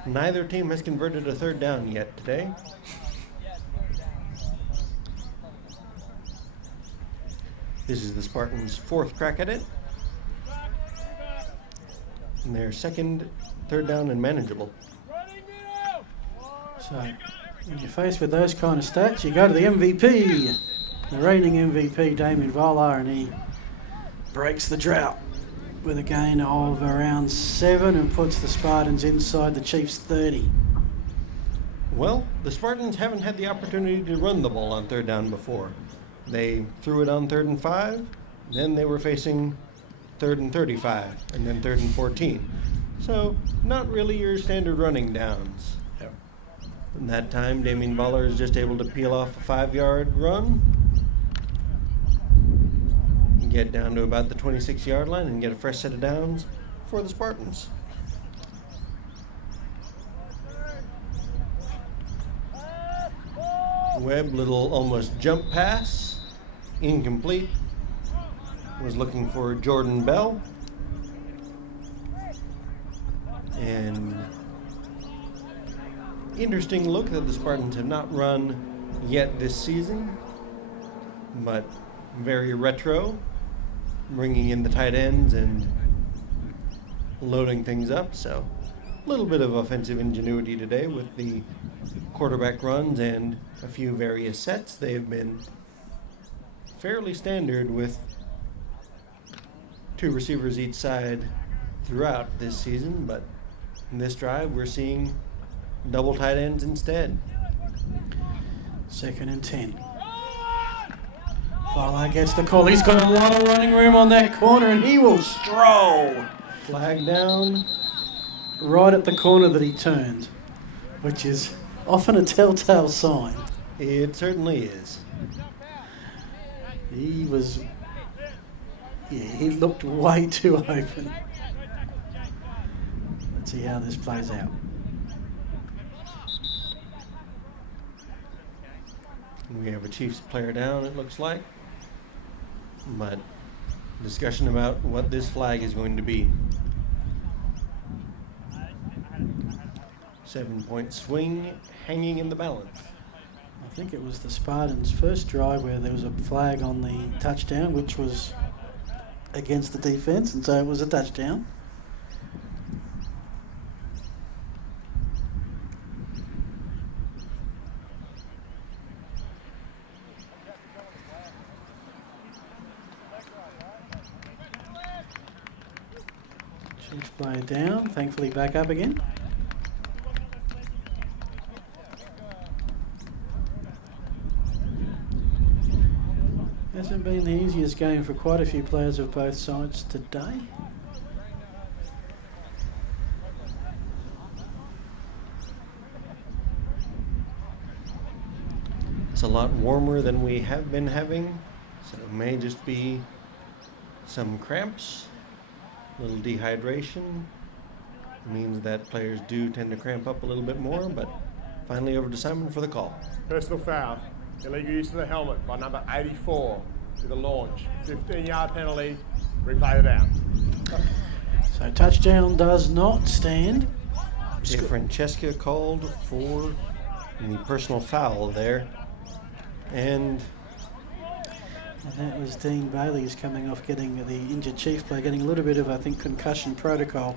Neither team has converted a 3rd down yet today. This is the Spartans' 4th crack at it. And their 2nd 3rd down and manageable. So when you're faced with those kind of stats, you go to the MVP, the reigning MVP, Damien Voller, and he breaks the drought with a gain of around 7 and puts the Spartans inside the Chiefs' 30. Well, the Spartans haven't had the opportunity to run the ball on 3rd down before. They threw it on 3rd and 5, then they were facing 3rd and 35, and then 3rd and 14. So, not really your standard running downs. Yep. And that time, Damien Voller is just able to peel off a 5-yard run, get down to about the 26-yard line, and get a fresh set of downs for the Spartans. Webb, little almost jump pass, incomplete. Was looking for Jordan Bell. And interesting look that the Spartans have not run yet this season, but very retro, bringing in the tight ends and loading things up. So a little bit of offensive ingenuity today with the quarterback runs and a few various sets. They've been fairly standard with 2 receivers each side throughout this season, but in this drive we're seeing double tight ends instead. 2nd and 10. Voller gets the call. He's got a lot of running room on that corner, and he will stroll. Flag down. Right at the corner that he turned, which is often a telltale sign. It certainly is. He was... Yeah, he looked way too open. Let's see how this plays out. We have a Chiefs player down, it looks like. But discussion about what this flag is going to be. 7-point swing hanging in the balance. I think it was the Spartans' first drive where there was a flag on the touchdown, which was against the defense, and so it was a touchdown. Chiefs player down, thankfully back up again. Hasn't been the easiest game for quite a few players of both sides today. It's a lot warmer than we have been having, so it may just be some cramps, a little dehydration. It means that players do tend to cramp up a little bit more, but finally over to Simon for the call. Personal foul. Illegal use of the helmet by number 84 to the launch. 15-yard penalty. Replay the down. So touchdown does not stand. De Francesca called for the personal foul there. And that was Dean Bailey, who's coming off getting the injured Chief player, getting a little bit of, I think, concussion protocol.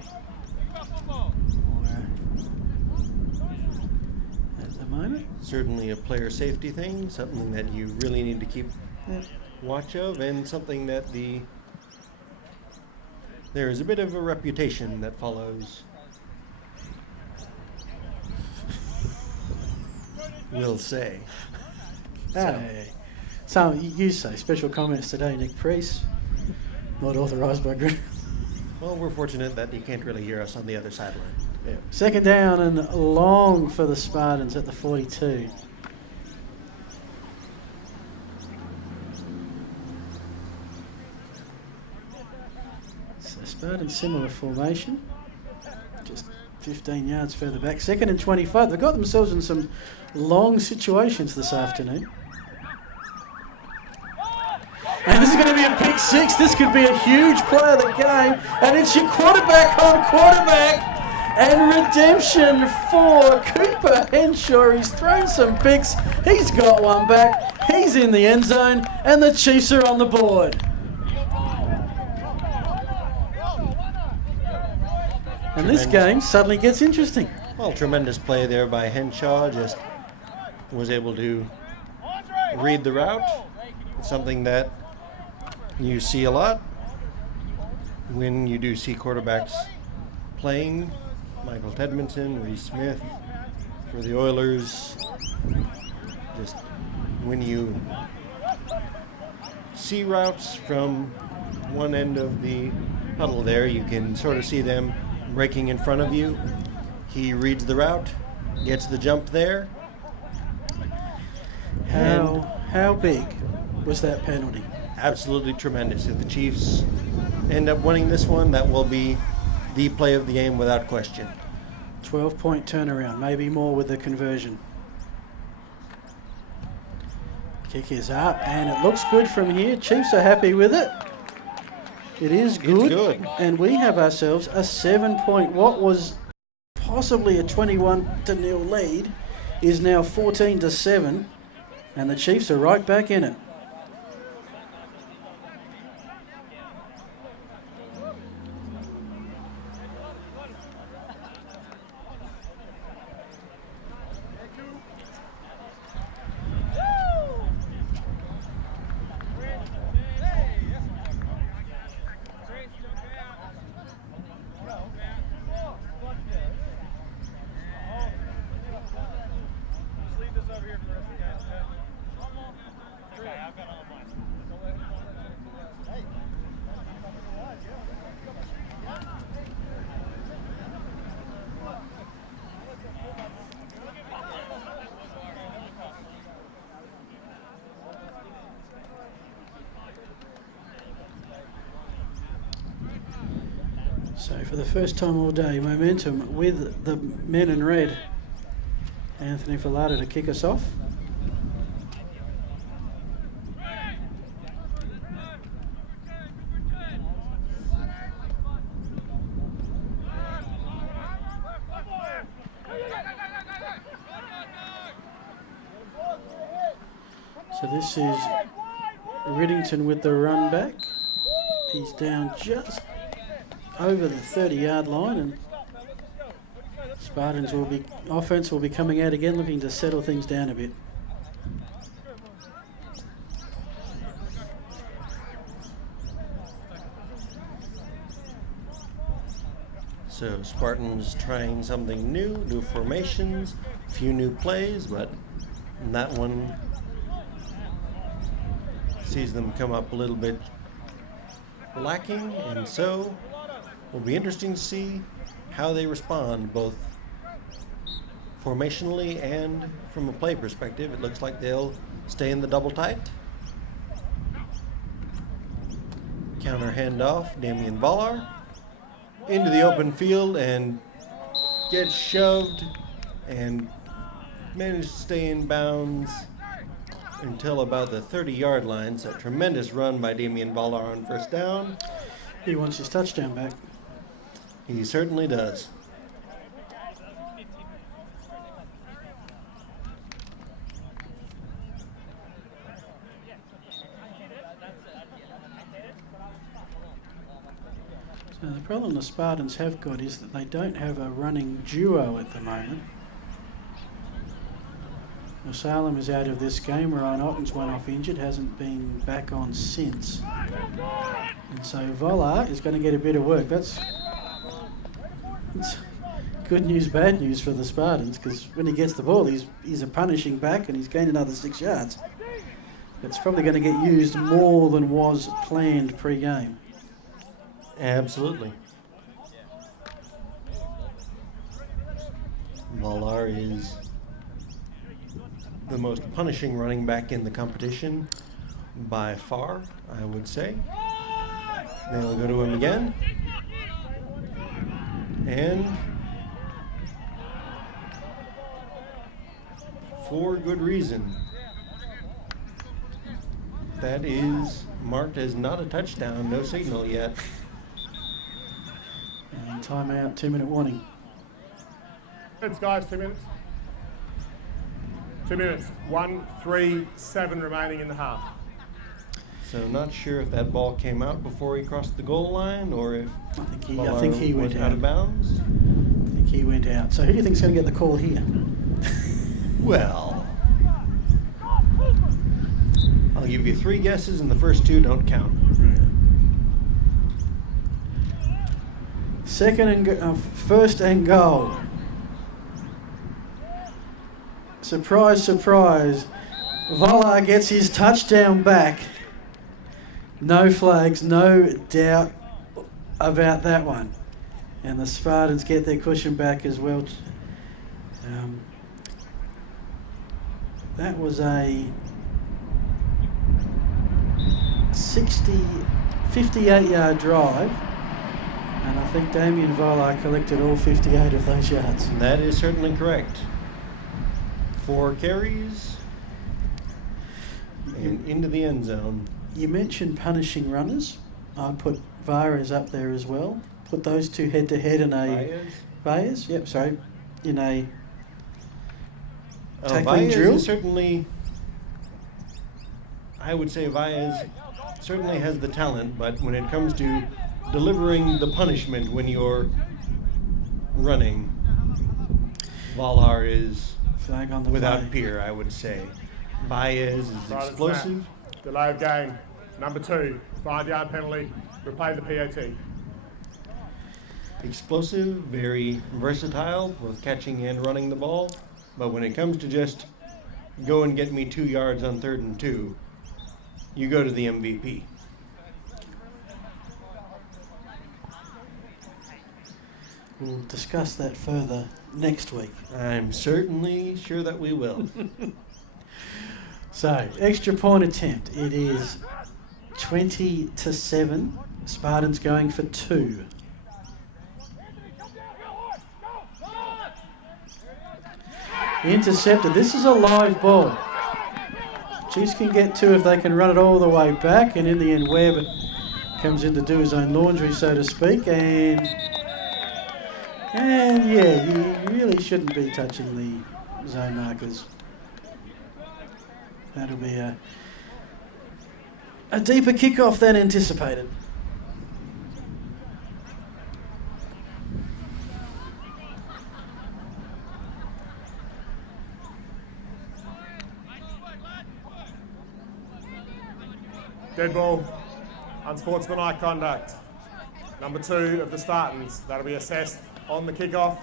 At the moment. Certainly a player safety thing, something that you really need to keep watch of, and something that there is a bit of a reputation that follows. We'll say. Hey. So you say special comments today, Nick Priest. Not authorised by Green. Well, we're fortunate that you can't really hear us on the other sideline. Yeah. Second down and long for the Spartans at the 42. So Spartans similar formation. Just 15 yards further back. Second and 25. They've got themselves in some long situations this afternoon. And this is going to be a pick six. This could be a huge play of the game. And it's your quarterback on quarterback. And redemption for Cooper Henshaw. He's thrown some picks. He's got one back. He's in the end zone. And the Chiefs are on the board. And this game suddenly gets interesting. Well, tremendous play there by Henshaw. Just was able to read the route. It's something that you see a lot when you do see quarterbacks playing. Michael Tedmonton, Reese Smith for the Oilers. Just when you see routes from one end of the huddle there, you can sort of see them breaking in front of you. He reads the route, gets the jump there. How big was that penalty? Absolutely tremendous. If the Chiefs end up winning this one, that will be the play of the game without question. 12-point turnaround, maybe more with the conversion. Kick is up, and it looks good from here. Chiefs are happy with it. It is good. It's good. And we have ourselves a 7-point, what was possibly a 21-0 lead, is now 14-7, and the Chiefs are right back in it. So for the first time all day, momentum with the men in red. Anthony Filata to kick us off. So this is Riddington with the run back. He's down just over the 30-yard line, and Spartans offense will be coming out again, looking to settle things down a bit. So Spartans trying something new formations, a few new plays, but that one sees them come up a little bit lacking, and so it'll be interesting to see how they respond, both formationally and from a play perspective. It looks like they'll stay in the double tight. Counter handoff, Damian Ballar into the open field and gets shoved and managed to stay in bounds until about the 30-yard line. So tremendous run by Damian Ballar on first down. He wants his touchdown back. He certainly does. So the problem the Spartans have got is that they don't have a running duo at the moment. Well, Salem is out of this game. Ryan Ottens went off injured, hasn't been back on since. And so Volar is going to get a bit of work. That's good news, bad news for the Spartans, because when he gets the ball, he's a punishing back and he's gained another 6 yards. It's probably going to get used more than was planned pre-game. Absolutely. Volar is the most punishing running back in the competition by far, I would say. They'll go to him again. And for good reason. That is marked as not a touchdown, no signal yet. And timeout, 2-minute warning. Minutes, guys, 2 minutes. 2 minutes. 1:37 remaining in the half. So not sure if that ball came out before he crossed the goal line or if I think he went out of bounds. I think he went out. So who do you think is going to get the call here? Well, I'll give you 3 guesses and the first 2 don't count. First and goal. Surprise, surprise. Volar gets his touchdown back. No flags, no doubt about that one. And the Spartans get their cushion back as well. That was a 58-yard drive. And I think Damien Volar collected all 58 of those yards. That is certainly correct. 4 carries and into the end zone. You mentioned punishing runners. I'd put Vares up there as well. Put those two head to head in a Baez? Yep, sorry. In a tackling drill. Certainly, I would say Vaez certainly has the talent, but when it comes to delivering the punishment when you're running, Volar is flag on the without play. peer, I would say. Baez is explosive. Delay of game. Number 2, 5-yard penalty. Replay the PAT. Explosive, very versatile, both catching and running the ball. But when it comes to just go and get me 2 yards on 3rd and 2, you go to the MVP. We'll discuss that further next week. I'm certainly sure that we will. So, extra point attempt. It is 20-7. Spartans going for 2. Intercepted. This is a live ball. Chiefs can get 2 if they can run it all the way back, and in the end Webb comes in to do his own laundry, so to speak, and yeah, you really shouldn't be touching the zone markers. That'll be a deeper kickoff than anticipated. Dead ball. Unsportsmanlike conduct. Number 2 of the Spartans. That'll be assessed on the kickoff.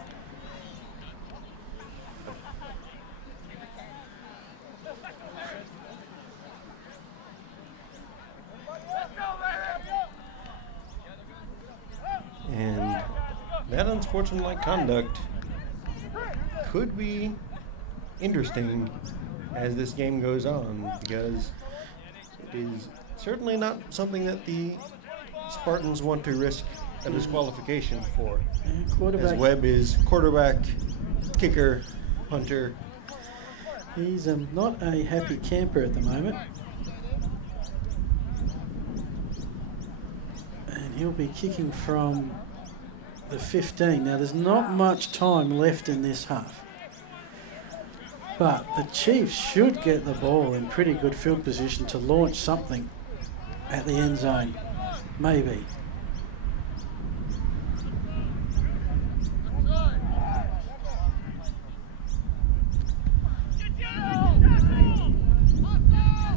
And that unsportsmanlike conduct could be interesting as this game goes on, because it is certainly not something that the Spartans want to risk a disqualification for. As Webb is quarterback, kicker, punter. He's not a happy camper at the moment. And he'll be kicking from the 15. Now, there's not much time left in this half. But the Chiefs should get the ball in pretty good field position to launch something at the end zone. Maybe.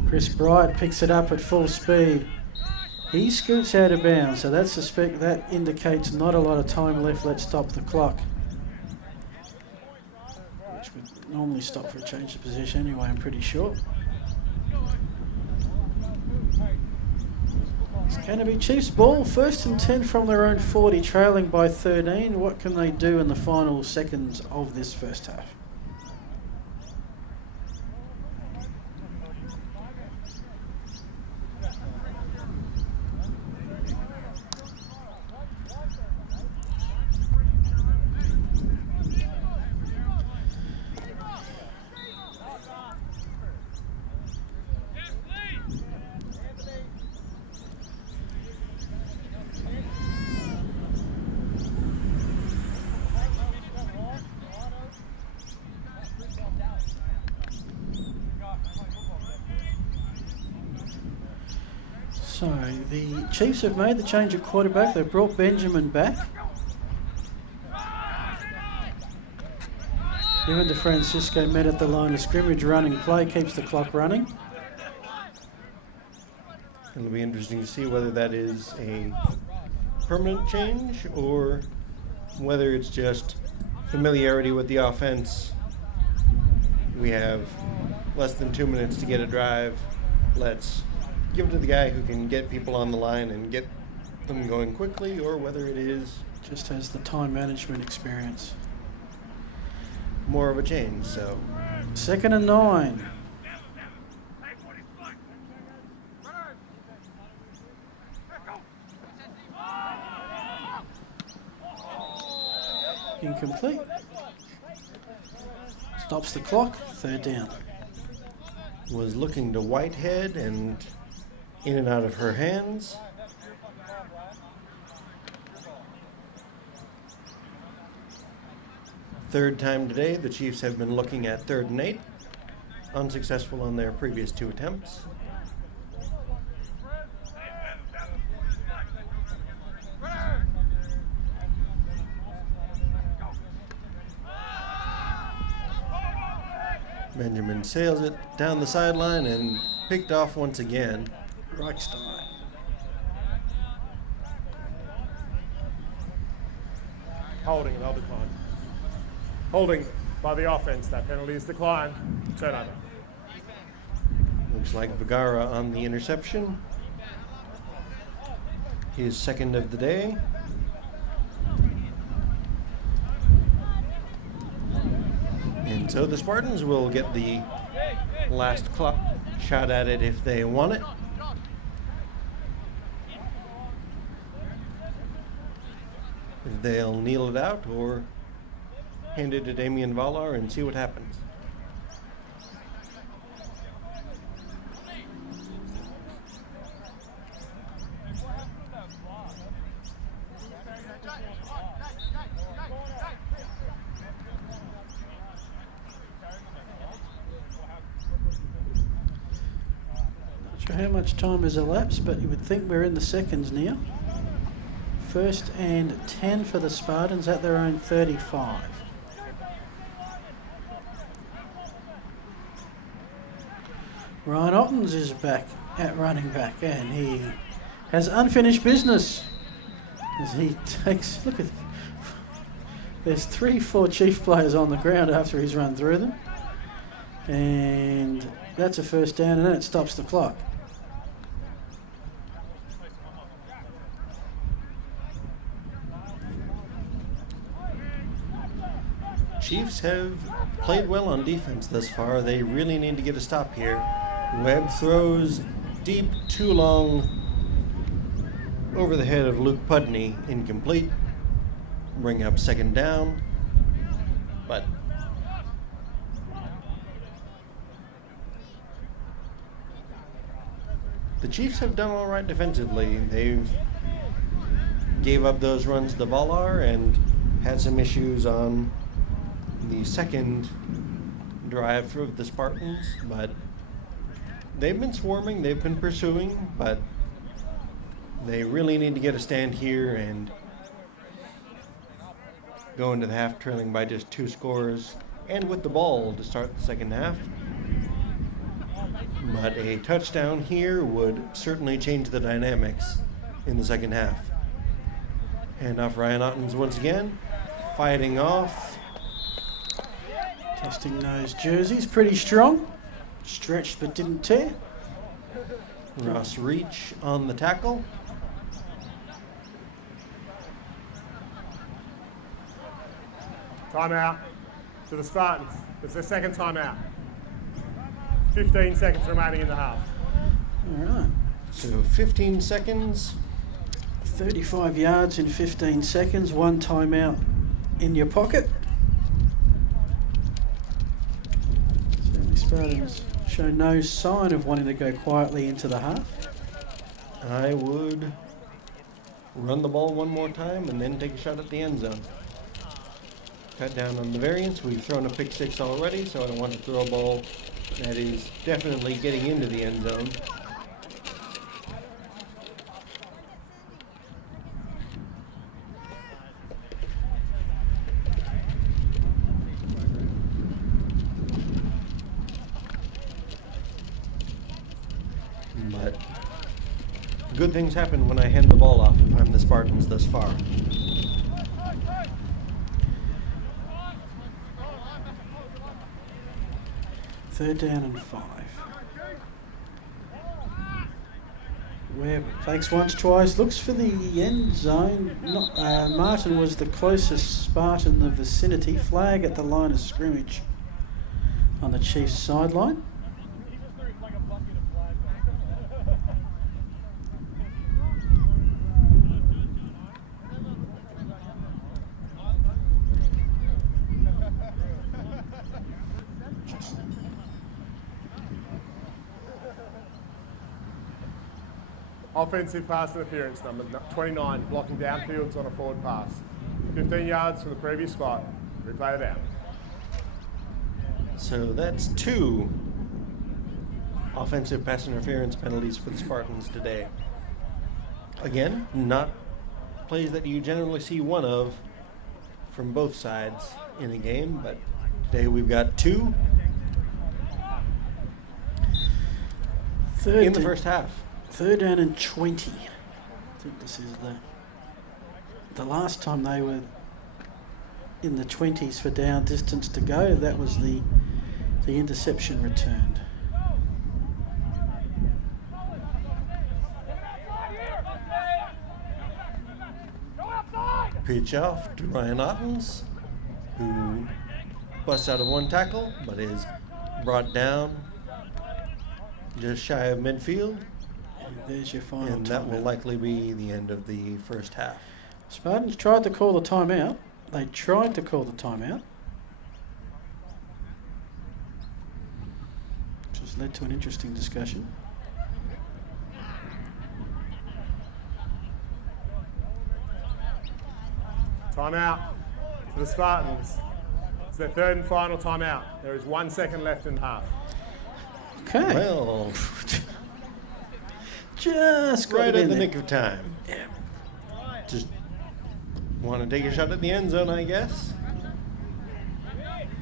Chris Bright picks it up at full speed. He scoots out of bounds, so that indicates not a lot of time left. Let's stop the clock. Which would normally stop for a change of position anyway, I'm pretty sure. It's going to be Chiefs ball, 1st and 10 from their own 40, trailing by 13. What can they do in the final seconds of this first half? So the Chiefs have made the change at quarterback. They've brought Benjamin back. Even DeFrancisco met at the line of scrimmage. Running play keeps the clock running. It'll be interesting to see whether that is a permanent change or whether it's just familiarity with the offense. We have less than 2 minutes to get a drive. Let's give it to the guy who can get people on the line and get them going quickly, or whether it is just has the time management experience. More of a change. So 2nd and 9. Incomplete. Stops the clock. 3rd down. Was looking to Whitehead and in and out of her hands. Third time today, the Chiefs have been looking at 3rd and 8, unsuccessful on their previous 2 attempts. Benjamin sails it down the sideline and picked off once again. Reichstein. Holding, they'll decline. Holding by the offense. That penalty is declined. Turnover. Looks like Vergara on the interception. His 2nd of the day. And so the Spartans will get the last shot at it if they want it. If they'll kneel it out or hand it to Damian Valar and see what happens. Not sure how much time has elapsed, but you would think we're in the seconds now. 1st and 10 for the Spartans at their own 35. Ryan Ottens is back at running back, and he has unfinished business as he takes, look at, there's 3-4 Chief players on the ground after he's run through them, and that's a 1st down, and then it stops the clock. Chiefs have played well on defense thus far. They really need to get a stop here. Webb throws deep, too long, over the head of Luke Pudney, incomplete. Bring up 2nd down, but the Chiefs have done all right defensively. They've gave up those runs to Valar and had some issues on the second drive of the Spartans, but they've been swarming, they've been pursuing, but they really need to get a stand here and go into the half trailing by just 2 scores and with the ball to start the second half. But a touchdown here would certainly change the dynamics in the second half. Hand off Ryan Ottens once again, fighting off. Testing those jerseys, pretty strong. Stretched but didn't tear. Ross Reach on the tackle. Timeout to the Spartans. It's their second timeout. 15 seconds remaining in the half. All right. So 15 seconds. 35 yards in 15 seconds. 1 timeout in your pocket. Certainly Spartans show no sign of wanting to go quietly into the half. I would run the ball one more time and then take a shot at the end zone. Cut down on the variance. We've thrown a pick 6 already, so I don't want to throw a ball that is definitely getting into the end zone. But good things happen when I hand the ball off if I'm the Spartans thus far. Third down and 5. Webb fakes once, twice, looks for the end zone. Martin was the closest Spartan in the vicinity. Flag at the line of scrimmage on the Chiefs sideline. Offensive pass interference, number 29, blocking downfields on a forward pass. 15 yards from the previous spot. Replay it out. So that's 2 offensive pass interference penalties for the Spartans today. Again, not plays that you generally see one of from both sides in a game, but today we've got 2 in the first half. Third down and 20. I think this is the last time they were in the 20s for down distance to go. That was the interception returned. Pitch off to Ryan Ottens, who busts out of 1 tackle, but is brought down just shy of midfield. And there's your final And that will timeout. likely be the end of the first half. Spartans tried to call the timeout. They tried to call the timeout, which has led to an interesting discussion. Timeout for the Spartans. It's their third and final timeout. There is 1 second left in half. Okay. Well, Just got right it in in the there. nick of time. Yeah. Just want to take a shot at the end zone, I guess.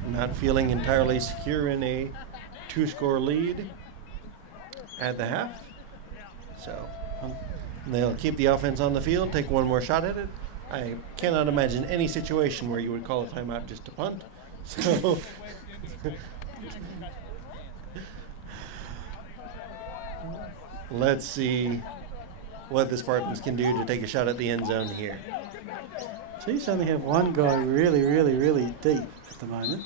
Not feeling entirely secure in a 2-score lead at the half. So they'll keep the offense on the field, take one more shot at it. I cannot imagine any situation where you would call a timeout just to punt. So let's see what the Spartans can do to take a shot at the end zone here. Chiefs only have one guy really, really, really deep at the moment.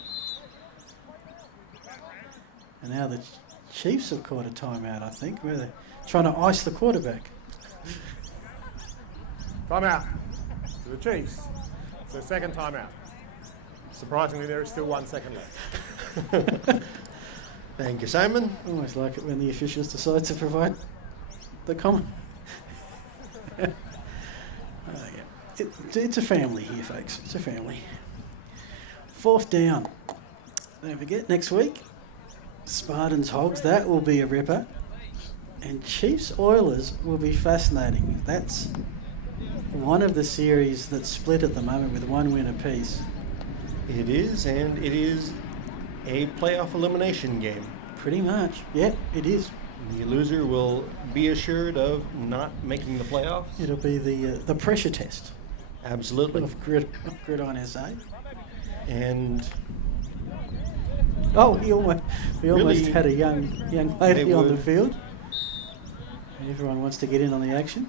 And now the Chiefs have caught a timeout, I think, where they're trying to ice the quarterback. Timeout to the Chiefs. It's their second timeout. Surprisingly, there is still 1 second left. Thank you, Simon. Always like it when the officials decide to provide the comment. Okay. It's a family here, folks. It's a family. 4th down. Don't forget, next week, Spartans Hogs. That will be a ripper. And Chiefs Oilers will be fascinating. That's one of the series that's split at the moment with 1 win apiece. It is, and it is a playoff elimination game. Pretty much. Yep, it is. The loser will be assured of not making the playoffs. It'll be the pressure test Absolutely. of Gridiron SA. And we almost Really, had a young lady they on the would. field. Everyone wants to get in on the action.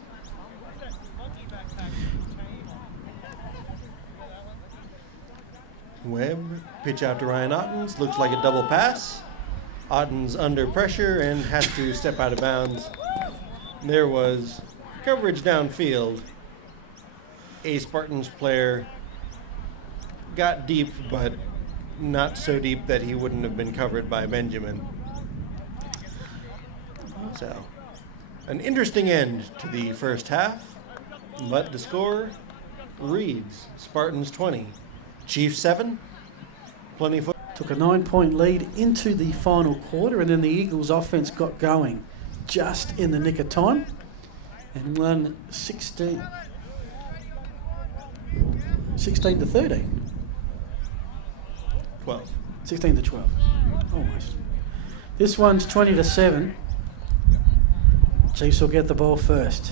Webb, pitch out to Ryan Ottens. Looks like a double pass. Ottens under pressure and has to step out of bounds. There was coverage downfield. A Spartans player got deep, but not so deep that he wouldn't have been covered by Benjamin. So, an interesting end to the first half, but the score reads Spartans 20, Chiefs 7. Plenty of Took a 9-point lead into the final quarter, and then the Eagles' offense got going just in the nick of time and won 16 to 13. 12. 16 to 12. Almost. This one's 20 to 7. Chiefs will get the ball first.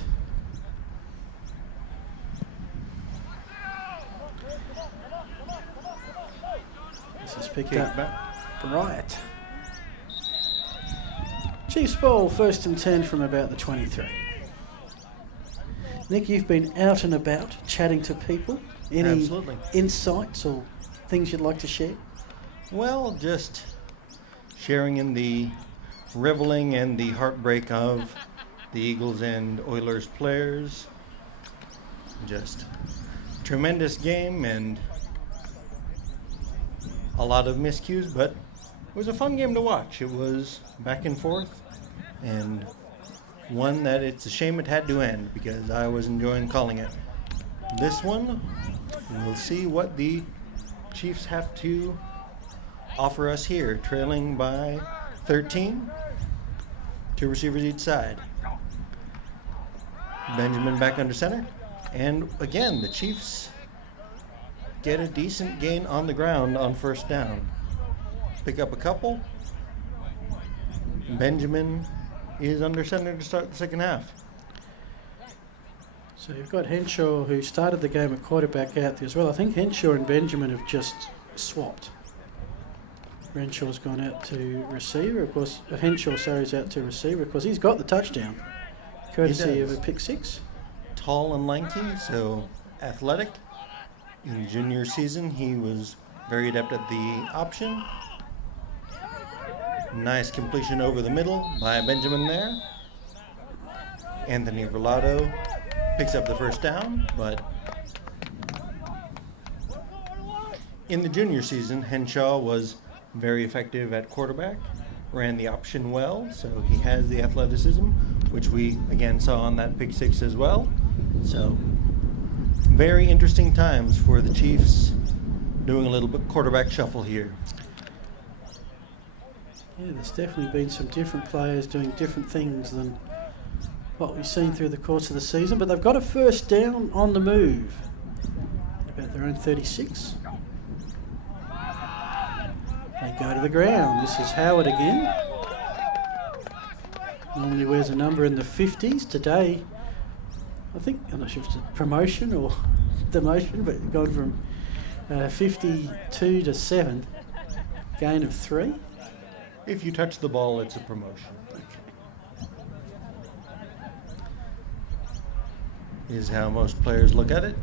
This is picked up Bryant. Chiefs ball, 1st and 10 from about the 23. Nick, you've been out and about chatting to people. Any Absolutely. insights or things you'd like to share? Well, just sharing in the reveling and the heartbreak of the Eagles and Oilers players. Just tremendous game and a lot of miscues, but it was a fun game to watch. It was back and forth, and one that it's a shame it had to end because I was enjoying calling it. This one, we'll see what the Chiefs have to offer us here, trailing by 13, 2 receivers each side. Benjamin back under center, and again the Chiefs get a decent gain on the ground on 1st down. Pick up a couple. Benjamin is under center to start the second half. So you've got Henshaw, who started the game at quarterback, out there as well. I think Henshaw and Benjamin have just swapped. Henshaw's gone out to receiver, of course. Henshaw, is out to receiver, because he's got the touchdown, courtesy of a pick 6. Tall and lanky, so athletic. In junior season, he was very adept at the option. Nice completion over the middle by Benjamin there. Anthony Verlado picks up the 1st down, but in the junior season, Henshaw was very effective at quarterback, ran the option well, so he has the athleticism, which we again saw on that pick 6 as well. So very interesting times for the Chiefs, doing a little bit quarterback shuffle here. Yeah, there's definitely been some different players doing different things than what we've seen through the course of the season, but they've got a 1st down on the move, about their own 36. They go to the ground. This is Howard again. Normally wears a number in the 50s. Today, I'm not sure if it's a promotion or demotion, but gone from 52 to 7. Gain of 3. If you touch the ball, it's a promotion. Is how most players look at it.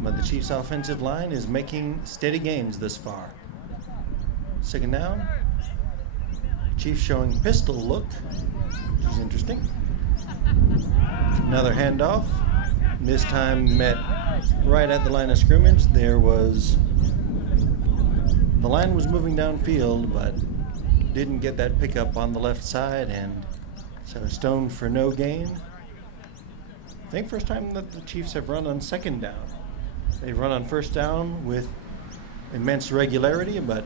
But the Chiefs' offensive line is making steady gains this far. 2nd down. Chiefs showing pistol look, which is interesting. Another handoff. This time met right at the line of scrimmage. The line was moving downfield, but didn't get that pickup on the left side, and so stoned for no gain. think first time that the Chiefs have run on second down. They've run on first down with immense regularity, but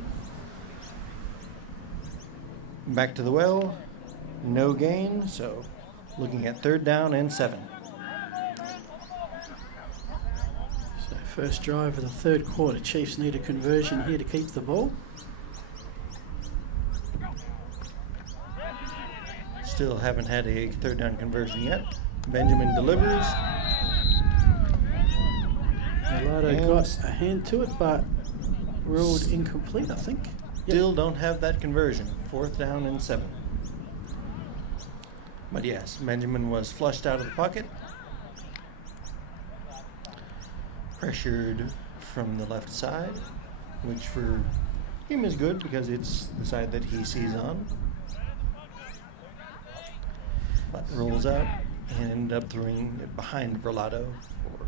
back to the well, no gain, so looking at 3rd down and 7. So first drive of the third quarter. Chiefs need a conversion here to keep the ball. Still haven't had a 3rd down conversion yet. Benjamin delivers. Millardo got a hand to it, but ruled incomplete, I think. Still don't have that conversion. 4th down and 7. But yes, Benjamin was flushed out of the pocket. Pressured from the left side, which for him is good because it's the side that he sees on. But rolls out and ended up throwing it behind Verlado for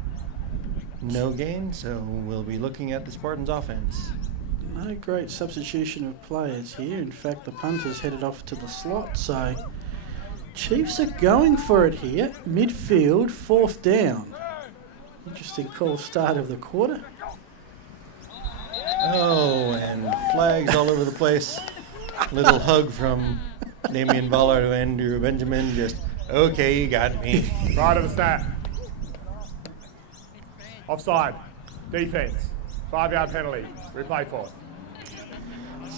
no gain, so we'll be looking at the Spartans offense. No great substitution of players here. In fact, the punter's headed off to the slot, so Chiefs are going for it here. Midfield, 4th down. Interesting call start of the quarter. Oh, and flags all over the place. Little hug from Damian Ballard to Andrew Benjamin. Just, okay, you got me. Right of the snap. Offside. Defense. 5-yard penalty. Replay 4th.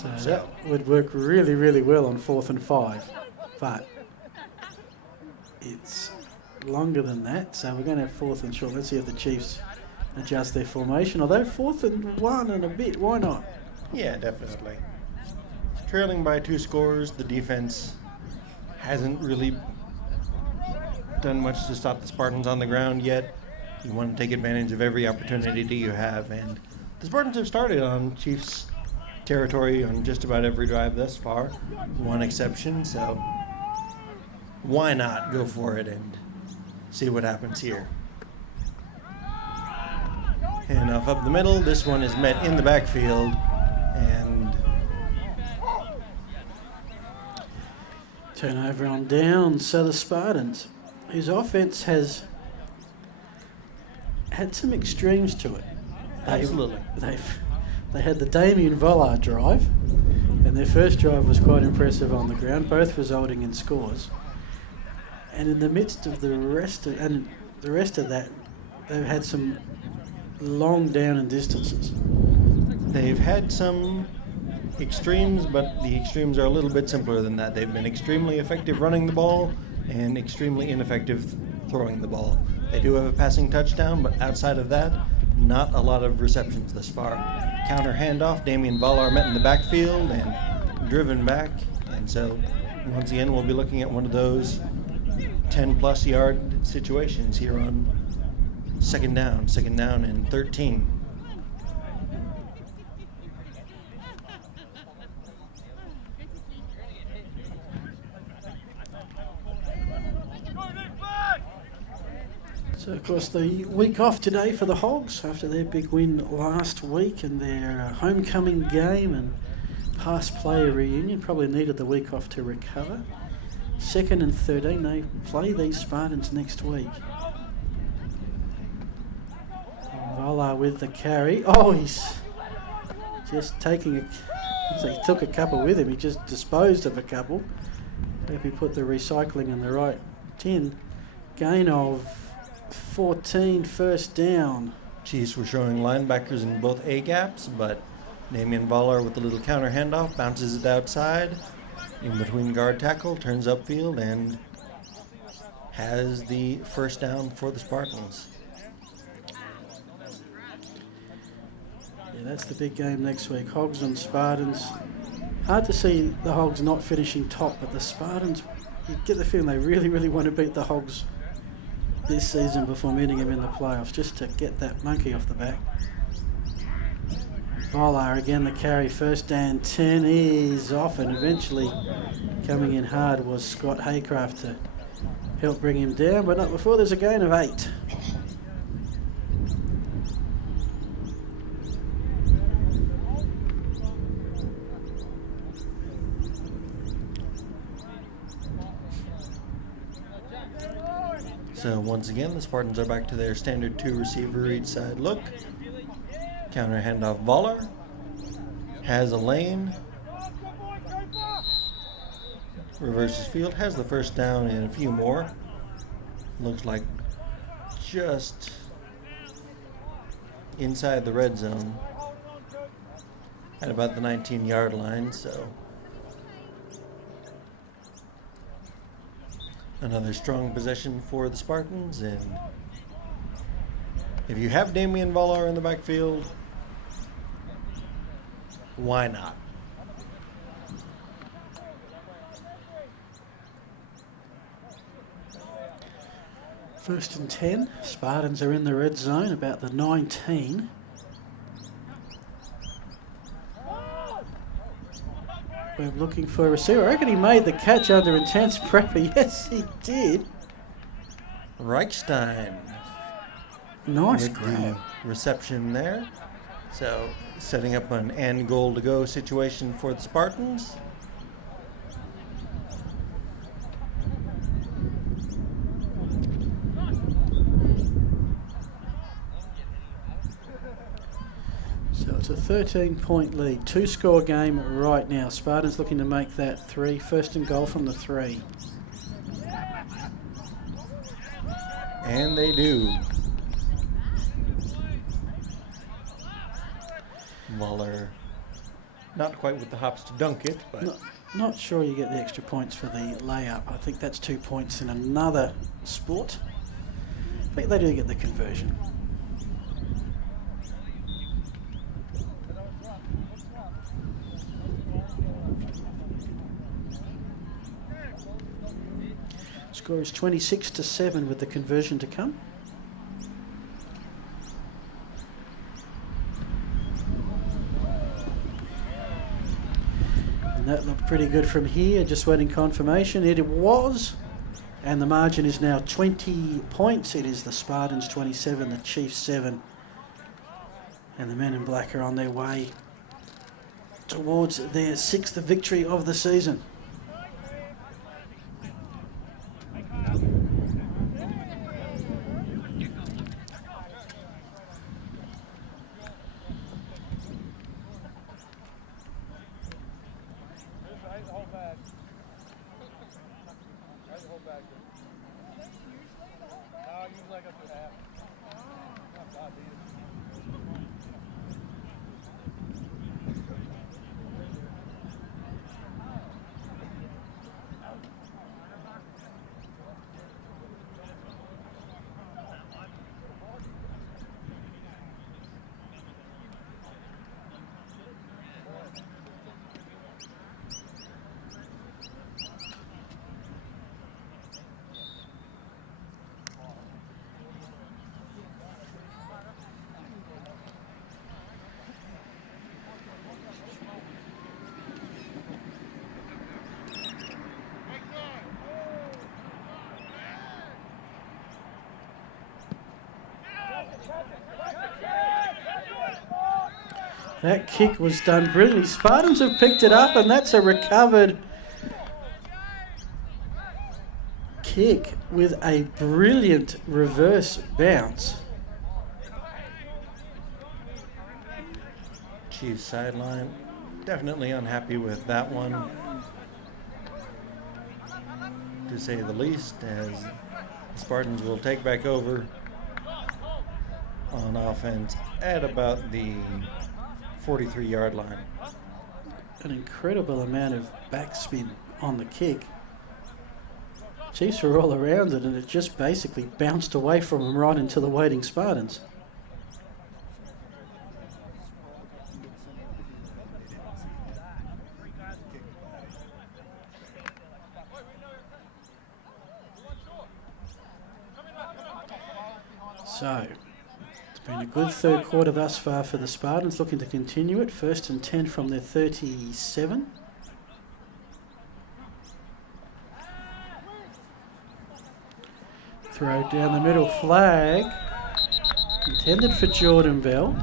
So that would work really, really well on 4th and 5. But it's longer than that, so we're going to have 4th and short. Let's see if the Chiefs adjust their formation. Although 4th and 1 and a bit, why not? Yeah, definitely. Trailing by 2 scores, the defense hasn't really done much to stop the Spartans on the ground yet. You want to take advantage of every opportunity that you have, and the Spartans have started on Chiefs territory on just about every drive thus far, one exception, so why not go for it and see what happens here. Handoff up the middle. This one is met in the backfield, and turnover on downs. So the Spartans, whose offense has had some extremes to it. Absolutely. They had the Damien Vollard drive, and their first drive was quite impressive on the ground, both resulting in scores. And in the midst of the rest of that, they've had some long down and distances. They've had some extremes, but the extremes are a little bit simpler than that. They've been extremely effective running the ball and extremely ineffective throwing the ball. They do have a passing touchdown, but outside of that, not a lot of receptions thus far. Counter handoff, Damian Ballard met in the backfield and driven back. And so, once again, we'll be looking at one of those 10-plus yard situations here on second down and 13. So, of course, the week off today for the Hogs after their big win last week and their homecoming game and past player reunion. Probably needed the week off to recover. 2nd and 13, they play these Spartans next week. Vola with the carry. Oh, he's just taking so he took a couple with him. He just disposed of a couple. Hope he put the recycling in the right tin. Gain of 14, 1st down. Chiefs were showing linebackers in both A gaps, but Damian Ballard with a little counter handoff bounces it outside in between guard tackle, turns upfield, and has the 1st down for the Spartans. Yeah, that's the big game next week. Hogs and Spartans. Hard to see the Hogs not finishing top, but the Spartans, you get the feeling they really, really want to beat the Hogs this season before meeting them in the playoffs, just to get that monkey off the back. Volar again, the carry, 1st and 10 is off, and eventually coming in hard was Scott Haycraft to help bring him down, but not before there's a gain of 8. So once again, the Spartans are back to their standard 2 receiver each side look. Counter handoff. Voller has a lane. Reverses field, has the first down and a few more. Looks like just inside the red zone at about the 19-yard line. So another strong possession for the Spartans, and if you have Damian Voller in the backfield, why not? First and 10. Spartans are in the red zone, about the 19. We're looking for a receiver. I reckon he made the catch under intense pressure. Yes, he did. Reichstein. Nice with grab. the reception there. So setting up an end goal to go situation for the Spartans. So it's a 13-point lead. 2-score game right now. Spartans looking to make that 3. First and goal from the 3. And they do. Waller not quite with the hops to dunk it, but Not sure you get the extra points for the layup. I think that's 2 points in another sport. But they do get the conversion. Score is 26-7 with the conversion to come. And that looked pretty good from here, just waiting confirmation. It was, and the margin is now 20 points. It is the Spartans 27, the Chiefs 7. And the men in black are on their way towards their 6th victory of the season. That kick was done brilliantly. Spartans have picked it up, and that's a recovered kick with a brilliant reverse bounce. Chiefs sideline definitely unhappy with that one, to say the least, as the Spartans will take back over on offense at about the 43-yard line. An incredible amount of backspin on the kick. Chiefs were all around it, and it just basically bounced away from them right into the waiting Spartans. So, it's been a good third quarter thus far for the Spartans, looking to continue it. First and 10 from their 37. Throw down the middle, flag. Intended for Jordan Bell.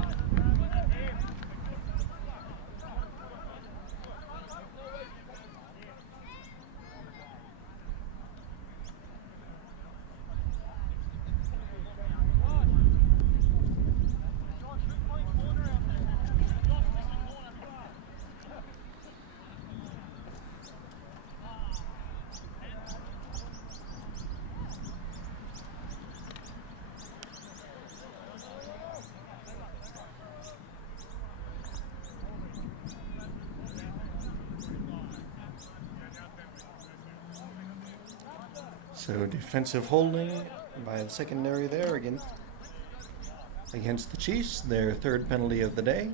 So defensive holding by the secondary there against the Chiefs, their third penalty of the day.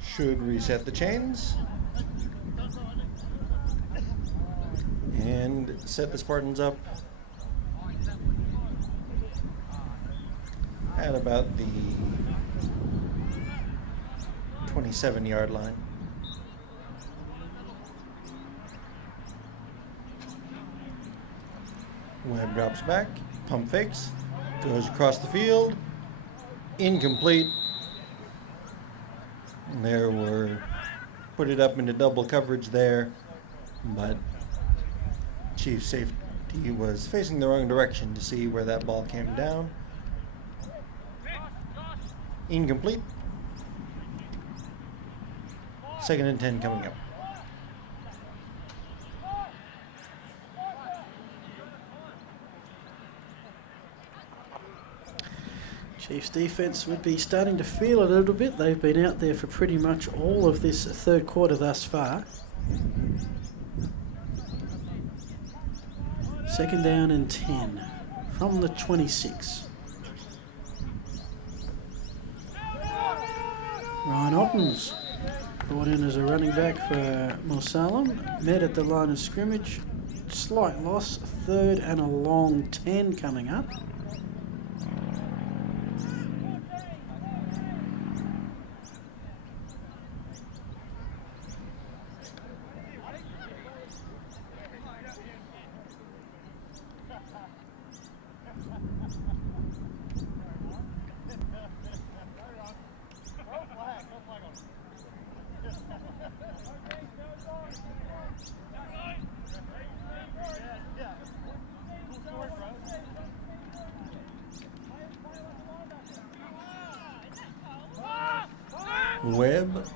Should reset the chains and set the Spartans up at about the 27-yard line. Webb drops back, pump fakes, goes across the field, incomplete. And there were put it up into double coverage there, but Chief safety was facing the wrong direction to see where that ball came down. Incomplete. 2nd and 10 coming up. Chiefs defence would be starting to feel a little bit. They've been out there for pretty much all of this third quarter thus far. 2nd down and 10 from the 26. Ryan Ottens brought in as a running back for Moosalem. Met at the line of scrimmage. Slight loss. 3rd and a long 10 coming up. Webb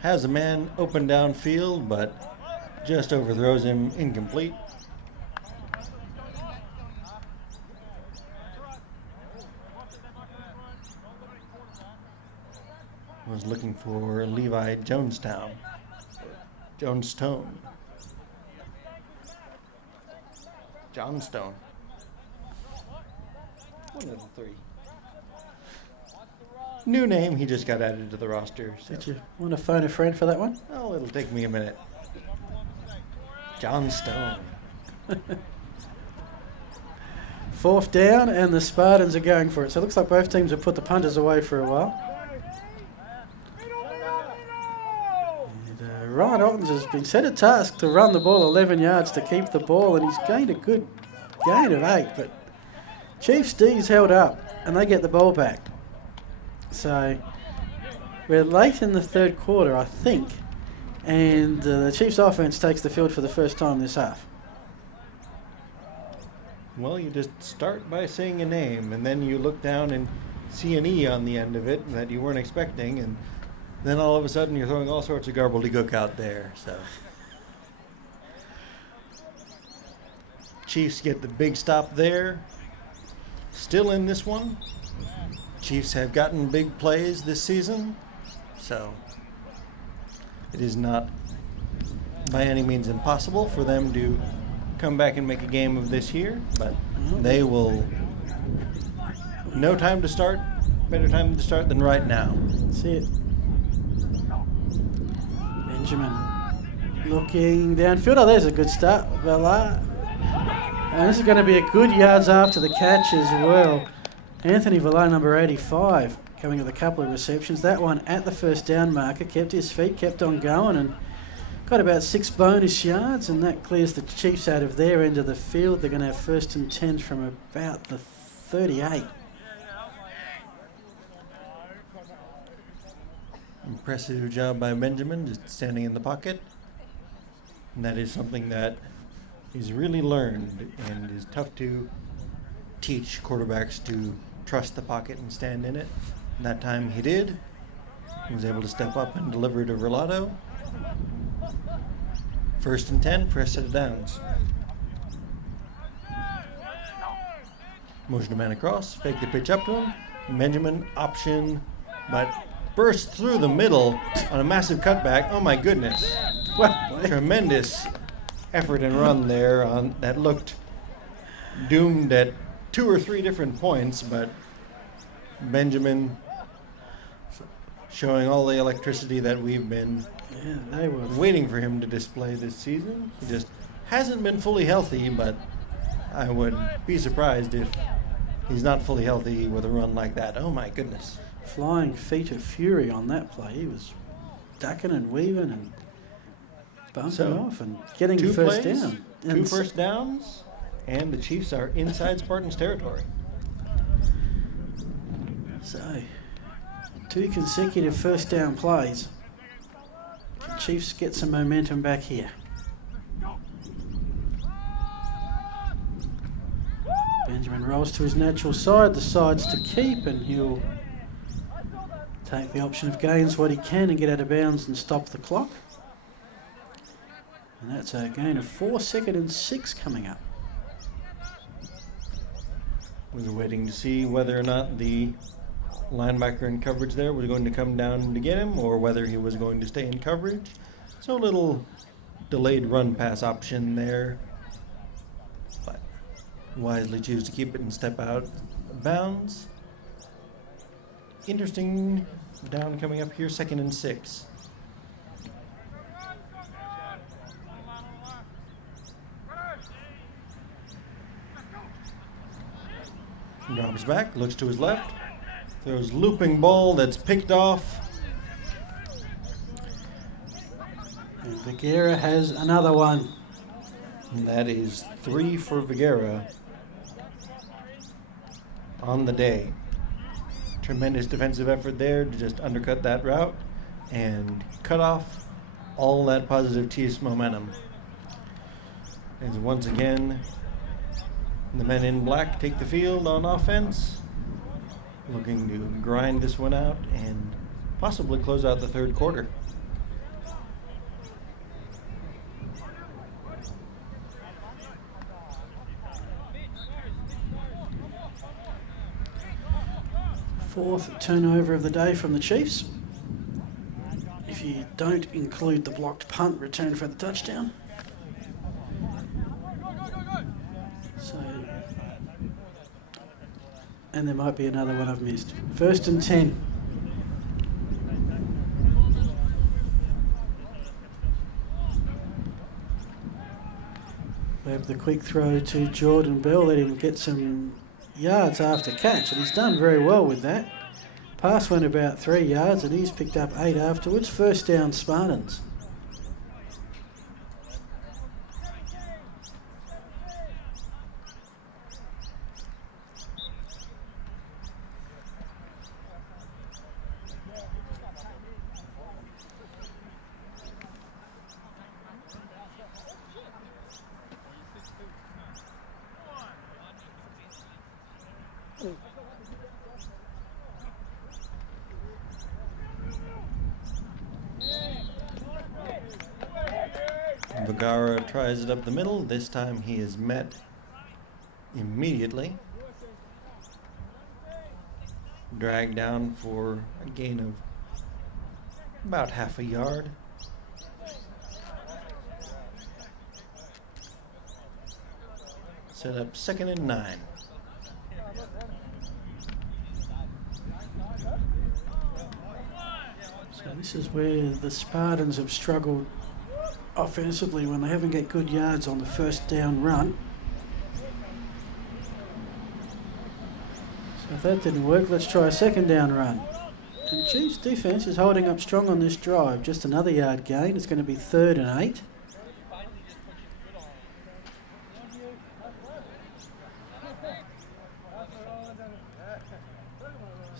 has a man open downfield, but just overthrows him, incomplete. Was looking for Levi Johnstone. Johnstone. One of the three. New name, he just got added to the roster. So. Did you want to phone a friend for that one? Oh, it'll take me a minute. Johnstone. 4th down, and the Spartans are going for it. So it looks like both teams have put the punters away for a while. And Ryan Ottens has been set a task to run the ball 11 yards to keep the ball, and he's gained a good gain of 8. But Chiefs D's held up, and they get the ball back. So we're late in the third quarter, I think, and the Chiefs offense takes the field for the first time this half. Well, you just start by saying a name, and then you look down and see an E on the end of it that you weren't expecting, and then all of a sudden you're throwing all sorts of gobbledygook out there. So Chiefs get the big stop there. Still in this one. Chiefs have gotten big plays this season, so it is not by any means impossible for them to come back and make a game of this here, but they will. No time to start. Better time to start than right now. See it. Benjamin looking downfield. Oh, there's a good start. Vela. And this is going to be a good yards after the catch as well. Anthony Vela, number 85, coming with a couple of receptions. That one at the first down marker, kept his feet, kept on going, and got about 6 bonus yards, and that clears the Chiefs out of their end of the field. They're going to have 1st and 10 from about the 38. Impressive job by Benjamin, just standing in the pocket. And that is something that is really learned and is tough to teach quarterbacks to trust the pocket and stand in it. And that time he did. He was able to step up and deliver to Verlato. 1st and 10, first set of downs. Motion to man across, fake the pitch up to him. Benjamin option, but burst through the middle on a massive cutback. Oh my goodness. Tremendous effort and run there that looked doomed at 2 or 3 different points, but Benjamin showing all the electricity that we've been they were waiting for him to display this season. He just hasn't been fully healthy, but I would be surprised if he's not fully healthy with a run like that. Oh my goodness. flying feet of fury on that play. He was ducking and weaving and bumping off and getting two first plays, down. Two first downs, and the Chiefs are inside Spartans territory. So, 2 consecutive first down plays. The Chiefs get some momentum back here. Benjamin rolls to his natural side, decides to keep, and he'll take the option of gains what he can and get out of bounds and stop the clock. And that's a gain of 4, 2nd and 6 coming up. We were waiting to see whether or not the linebacker in coverage there was going to come down to get him or whether he was going to stay in coverage. So a little delayed run pass option there, but wisely choose to keep it and step out of bounds. Interesting down coming up here, 2nd and 6. Drops back, looks to his left, throws looping ball that's picked off. And Vigera has another one. And that is 3 for Vigera on the day. Tremendous defensive effort there to just undercut that route and cut off all that positive Chiefs momentum. As once again, the men in black take the field on offense, looking to grind this one out and possibly close out the third quarter. Fourth turnover of the day from the Chiefs. If you don't include the blocked punt return for the touchdown. So, and there might be another one I've missed. 1st and 10. Webb the quick throw to Jordan Bell, let him get some yards after catch, and he's done very well with that. Pass went about 3 yards and he's picked up 8 afterwards. First down Spartans. Vergara tries it up the middle. This time he is met immediately. Dragged down for a gain of about half a yard. Set up 2nd and 9. So this is where the Spartans have struggled offensively when they haven't get good yards on the first down run. So if that didn't work, let's try a 2nd down run. And Chiefs defense is holding up strong on this drive. Just another yard gain. It's going to be 3rd and 8.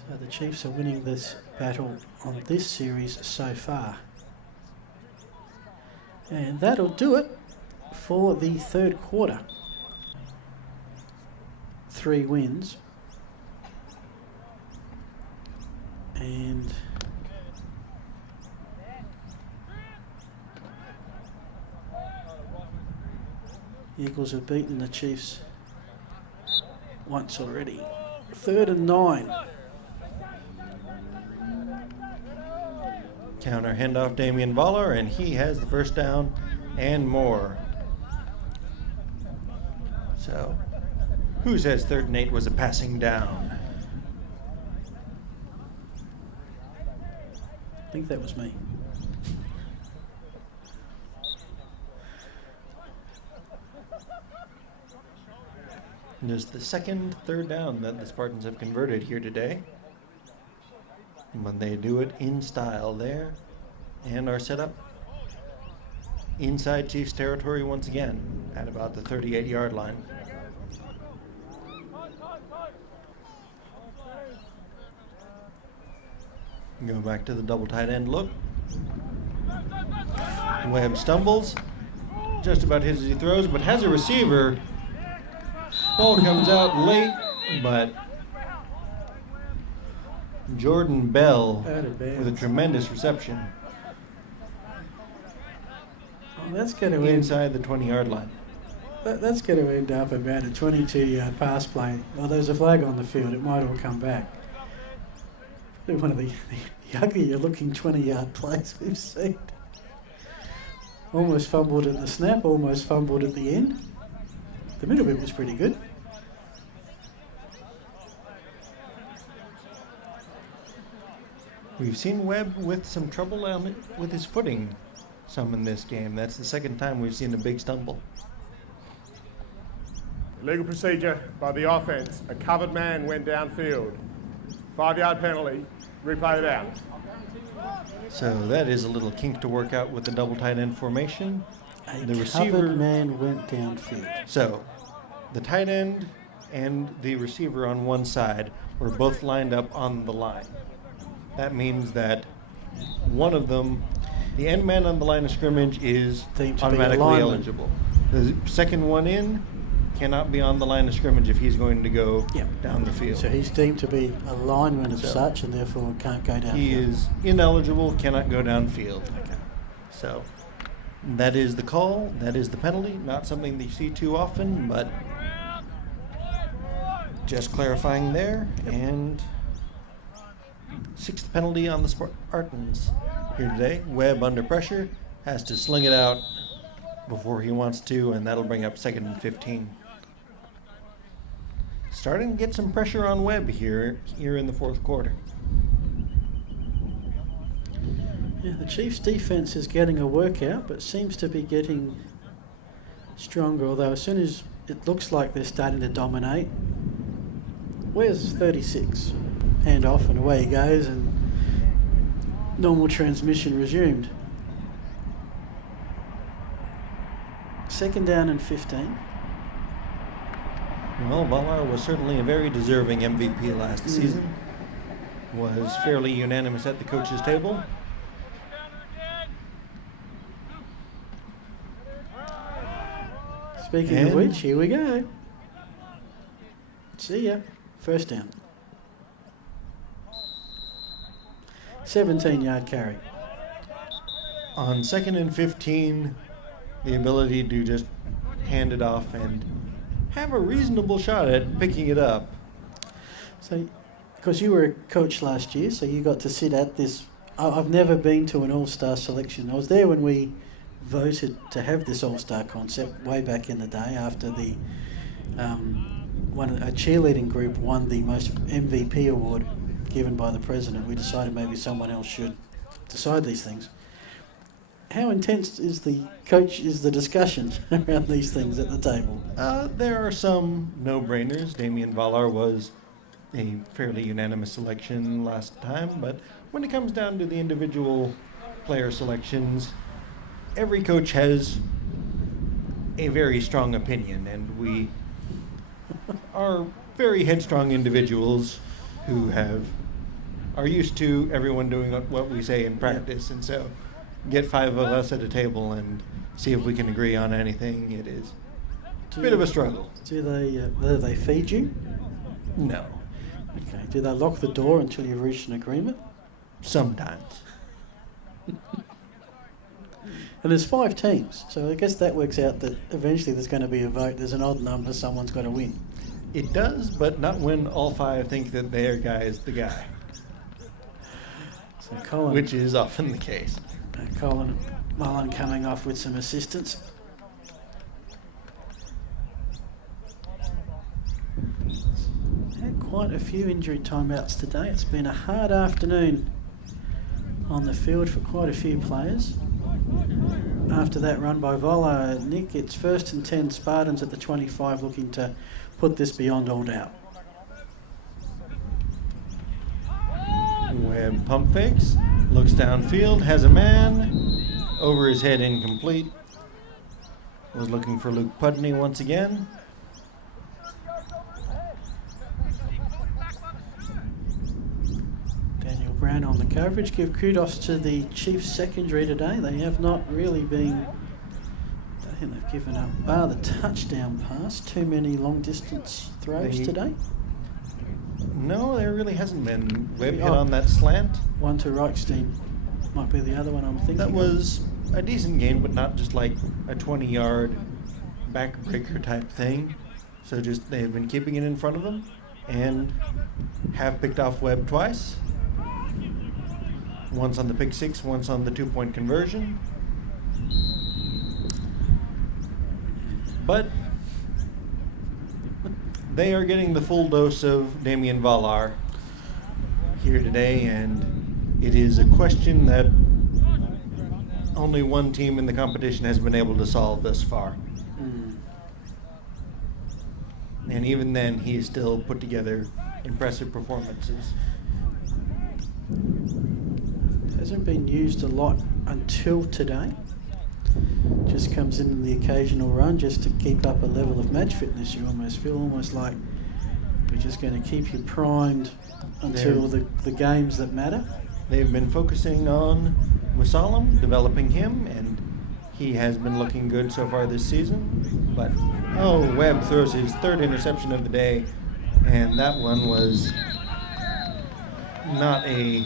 So the Chiefs are winning this battle on this series so far. And that'll do it for the third quarter. 3 wins. And the Eagles have beaten the Chiefs once already. 3rd and 9. Counter handoff Damian Voller, and he has the first down and more. Who says 3rd and 8 was a passing down? I think that was me. And it's the second 3rd down that the Spartans have converted here today. But they do it in style there and are set up inside Chiefs territory once again at about the 38-yard line. Go back to the double tight end look. Webb stumbles, just about hits as he throws, but has a receiver. Ball comes out late, but Jordan Bell with a tremendous reception. Oh, that's going to inside the 20-yard line. That's going to end up about a 22-yard pass play. Well, there's a flag on the field. It might all come back. One of the uglier-looking 20-yard plays we've seen. Almost fumbled at the snap, almost fumbled at the end. The middle bit was pretty good. We've seen Webb with some trouble with his footing some in this game. That's the second time we've seen a big stumble. Illegal procedure by the offence. A covered man went downfield. 5-yard penalty. Replay the down. So that is a little kink to work out with the double tight end formation. The covered man went downfield. So the tight end and the receiver on one side were both lined up on the line. That means that one of them, the end man on the line of scrimmage, is automatically eligible. The second one in cannot be on the line of scrimmage if he's going to go down the field. So he's deemed to be a lineman of such and therefore can't go downfield. He is ineligible, cannot go downfield. Okay. So that is the call, that is the penalty. Not something that you see too often, but just clarifying there. And 6th penalty on the Spartans here today. Webb under pressure, has to sling it out before he wants to, and that'll bring up 2nd and 15. Starting to get some pressure on Webb here in the 4th quarter. Yeah, the Chiefs' defense is getting a workout, but seems to be getting stronger, although as soon as it looks like they're starting to dominate, where's 36? Hand off and away he goes, and normal transmission resumed. 2nd down and 15. Well, Valar was certainly a very deserving MVP last season. Was fairly unanimous at the coaches' table. Speaking of which, here we go. See ya. 1st down. 17-yard carry. On 2nd and 15, the ability to just hand it off and have a reasonable shot at picking it up. So, because you were a coach last year, so you got to sit at this. I've never been to an all-star selection. I was there when we voted to have this all-star concept way back in the day after the a cheerleading group won the most MVP award given by the president. We decided maybe someone else should decide these things. How intense is the discussion around these things at the table? There are some no-brainers. Damian Valar was a fairly unanimous selection last time, but when it comes down to the individual player selections, every coach has a very strong opinion, and we are very headstrong individuals who are used to everyone doing what we say in practice, and so get 5 of us at a table and see if we can agree on anything. It is a bit of a struggle. Do they feed you? No. Okay. Do they lock the door until you've reached an agreement? Sometimes. And there's 5 teams, so I guess that works out that eventually there's going to be a vote. There's an odd number, someone's got to win. It does, but not when all 5 think that their guy is the guy. So Colin, which is often the case. Colin Mullen coming off with some assistance. quite a few injury timeouts today. It's been a hard afternoon on the field for quite a few players. After that run by Vola, Nick, it's 1st and 10 Spartans at the 25, looking to put this beyond all doubt. Webb pump fakes, looks downfield, has a man, over his head, incomplete. Was looking for Luke Pudney once again. Daniel Brown on the coverage. Give kudos to the Chiefs secondary today. They have not really been, I think they've given up, bar the touchdown pass, too many long distance throws today. No, there really hasn't been. Webb hit on that slant. One to Reichstein might be the other one I'm thinking That of. was a decent gain, but not just like a 20-yard backbreaker type thing. So just they've been keeping it in front of them and have picked off Webb twice. Once on the pick six, once on the 2-point conversion. But they are getting the full dose of Damien Valar here today, and it is a question that only one team in the competition has been able to solve thus far. And even then, he still put together impressive performances. Hasn't been used a lot until today. Just comes in the occasional run just to keep up a level of match fitness. You almost feel like we're just going to keep you primed until the games that matter. They've been focusing on Musalam, developing him, and he has been looking good so far this season. But, Webb throws his 3rd interception of the day, and that one was not a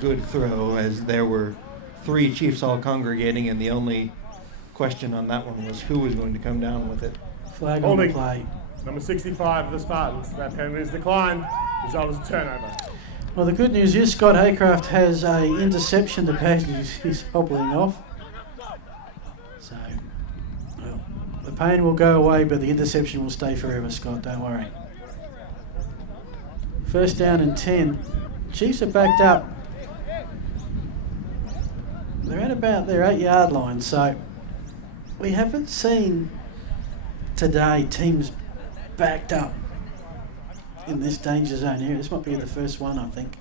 good throw, as there were 3 Chiefs all congregating, and the only question on that one was who was going to come down with it. Flag on the play. Number 65 of the Spartans. That penalty is declined. Result is a turnover. Well, the good news is Scott Haycraft has a interception. The page he's hobbling off. So, well, the pain will go away, but the interception will stay forever, Scott. Don't worry. 1st down and 10. Chiefs are backed up. They're at about their 8-yard line, so we haven't seen today teams backed up in this danger zone area. This might be the first one, I think.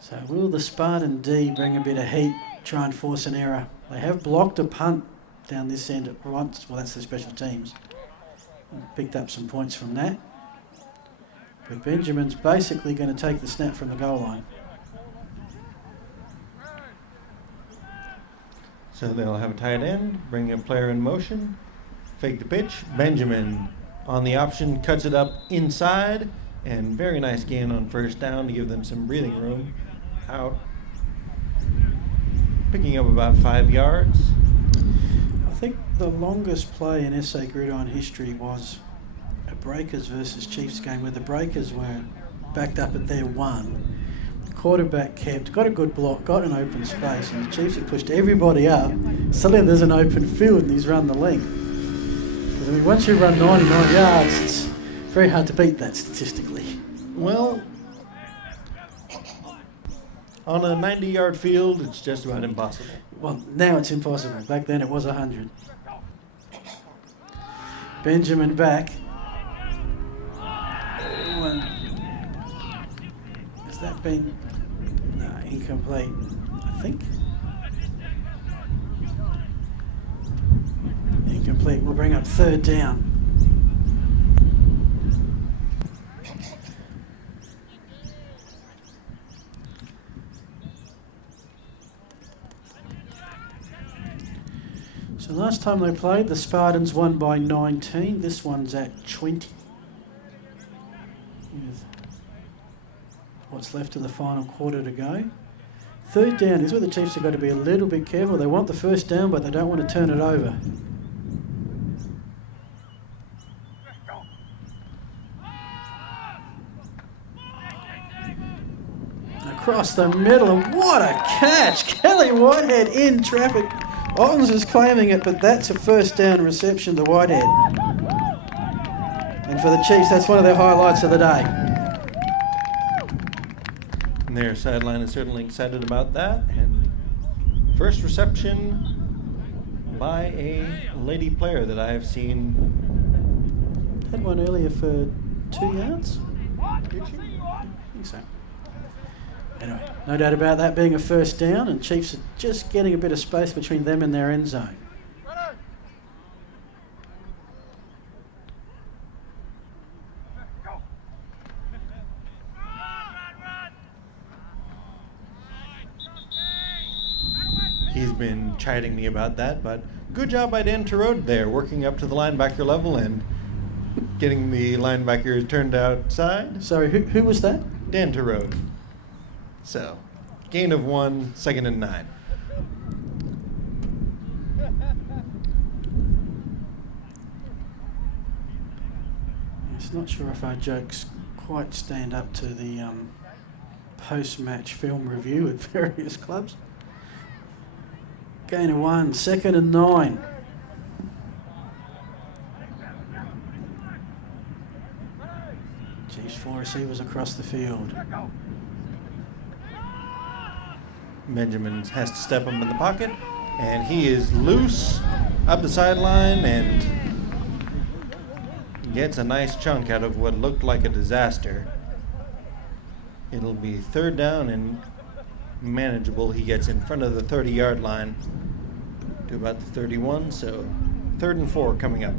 So will the Spartan D bring a bit of heat, try and force an error? They have blocked a punt down this end at once. Well, that's the special teams. Picked up some points from that. But Benjamin's basically going to take the snap from the goal line. So they'll have a tight end, bring a player in motion, fake the pitch. Benjamin on the option, cuts it up inside, and very nice gain on 1st down to give them some breathing room out. Picking up about 5 yards. I think the longest play in SA Gridiron history was a Breakers versus Chiefs game where the Breakers were backed up at their 1. Quarterback kept, got a good block, got an open space, and the Chiefs have pushed everybody up. Suddenly there's an open field and he's run the length. Because, I mean, once you run 99 yards, it's very hard to beat that statistically. Well, on a 90-yard field, it's just about impossible. Well, now it's impossible. Back then it was 100. Benjamin back. Has that been... No, incomplete, I think. Incomplete. We'll bring up 3rd down. So last time they played, the Spartans won by 19. This one's at 20. With what's left of the final quarter to go. 3rd down is where the Chiefs have got to be a little bit careful. They want the 1st down, but they don't want to turn it over. Across the middle, and what a catch! Kelly Whitehead in traffic. Ottens is claiming it, but that's a 1st down reception to Whitehead. And for the Chiefs. That's one of their highlights of the day. And their sideline is certainly excited about that. And first reception by a lady player that I have seen. Had one earlier for 2 yards. Did she? I think so. Anyway, no doubt about that being a first down, and Chiefs are just getting a bit of space between them and their end zone. He's been chiding me about that, but good job by Dan Terode there, working up to the linebacker level and getting the linebacker turned outside. Sorry, who was that? Dan Terode. So, gain of 1, 2nd and 9. It's not sure if our jokes quite stand up to the post-match film review at various clubs. Gain of 1, 2nd and 9. Chiefs 4 receivers across the field. Benjamin has to step him in the pocket, and he is loose up the sideline and gets a nice chunk out of what looked like a disaster. It'll be 3rd down and manageable. He gets in front of the 30-yard line to about the 31, so 3rd and 4 coming up.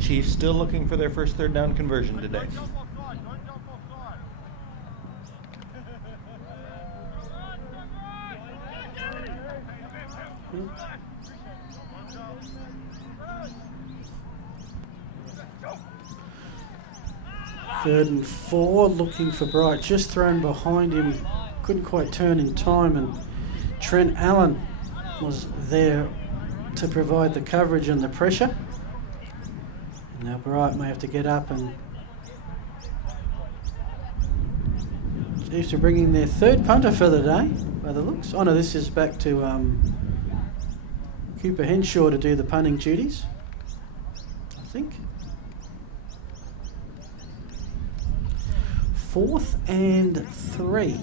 Chiefs still looking for their first 3rd down conversion today. Third and 4, looking for Bright, just thrown behind him, couldn't quite turn in time, and Trent Allen was there to provide the coverage and the pressure. Now Bright may have to get up, and Chiefs are bringing their 3rd punter for the day, by the looks. Oh no, this is back to Cooper Henshaw to do the punting duties, I think. 4th and 3.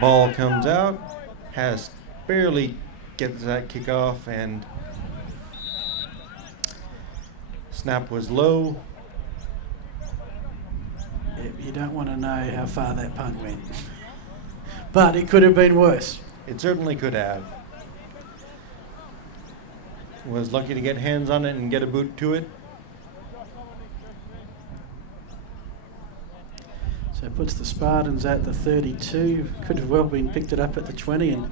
Ball comes out, has barely gets that kickoff, and snap was low. You don't want to know how far that punt went, but it could have been worse. It certainly could have. Was lucky to get hands on it and get a boot to it. So it puts the Spartans at the 32. Could have well been picked it up at the 20, and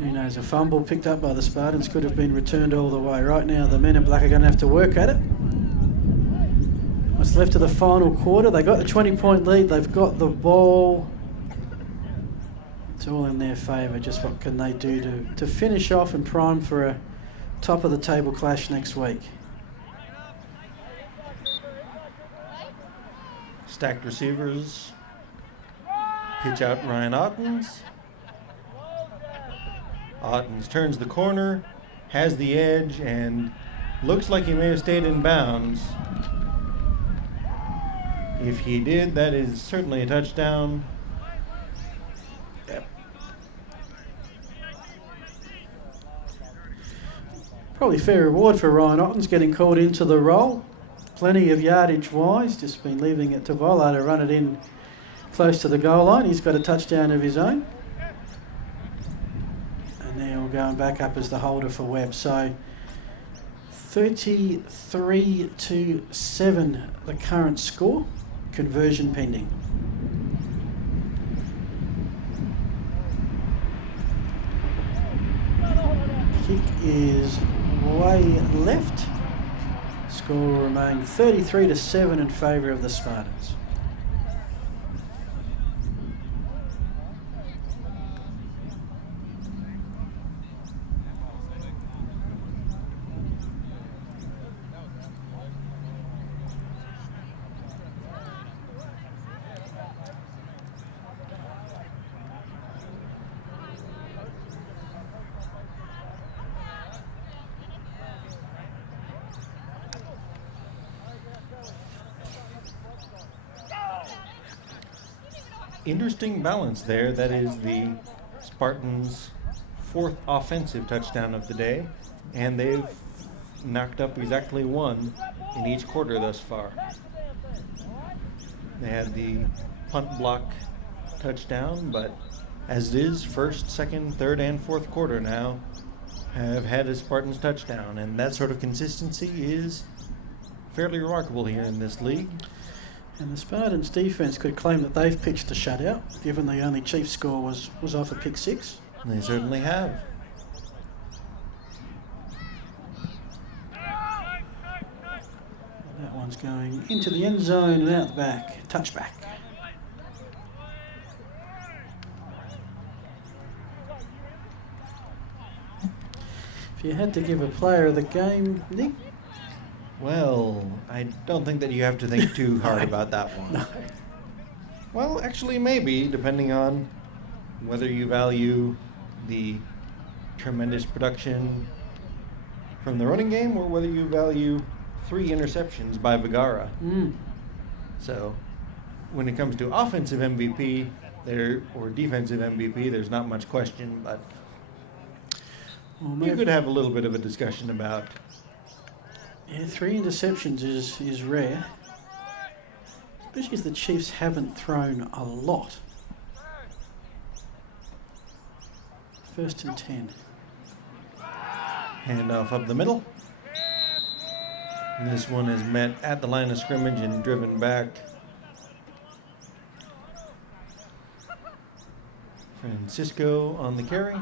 who knows, a fumble picked up by the Spartans could have been returned all the way. Right now the men in black are going to have to work at it. What's left of the final quarter? They got the 20-point lead. They've got the ball. It's all in their favour. Just what can they do to finish off and prime for a top of the table clash next week? Stacked receivers. Pitch out Ryan Ottens. Ottens turns the corner, has the edge, and looks like he may have stayed in bounds. If he did, that is certainly a touchdown. Yep. Probably fair reward for Ryan Ottens getting called into the role. Plenty of yardage wise, just been leaving it to Vola to run it in close to the goal line. He's got a touchdown of his own. And now we're going back up as the holder for Webb. So 33-7 the current score. Conversion pending. Kick is way left. Score will remain 33-7 in favour of the Spartans. interesting balance there. That is the Spartans' 4th offensive touchdown of the day, and they've knocked up exactly 1 in each quarter thus far. They had the punt block touchdown, but as it is, 1st, 2nd, 3rd, and 4th quarter now have had a Spartans touchdown, and that sort of consistency is fairly remarkable here in this league. And the Spartans defence could claim that they've pitched a shutout, given the only Chiefs score was off a pick 6. And they certainly have. And that one's going into the end zone and out the back. Touchback. If you had to give a player of the game, Nick? Well, I don't think that you have to think too hard about that one. No. Well, actually, maybe, depending on whether you value the tremendous production from the running game or whether you value 3 interceptions by Vergara. So, when it comes to offensive MVP or defensive MVP, there's not much question, but you could have a little bit of a discussion about. Yeah, 3 interceptions is rare, especially as the Chiefs haven't thrown a lot. 1st and 10. Handoff up the middle. And this one is met at the line of scrimmage and driven back. Francisco on the carry.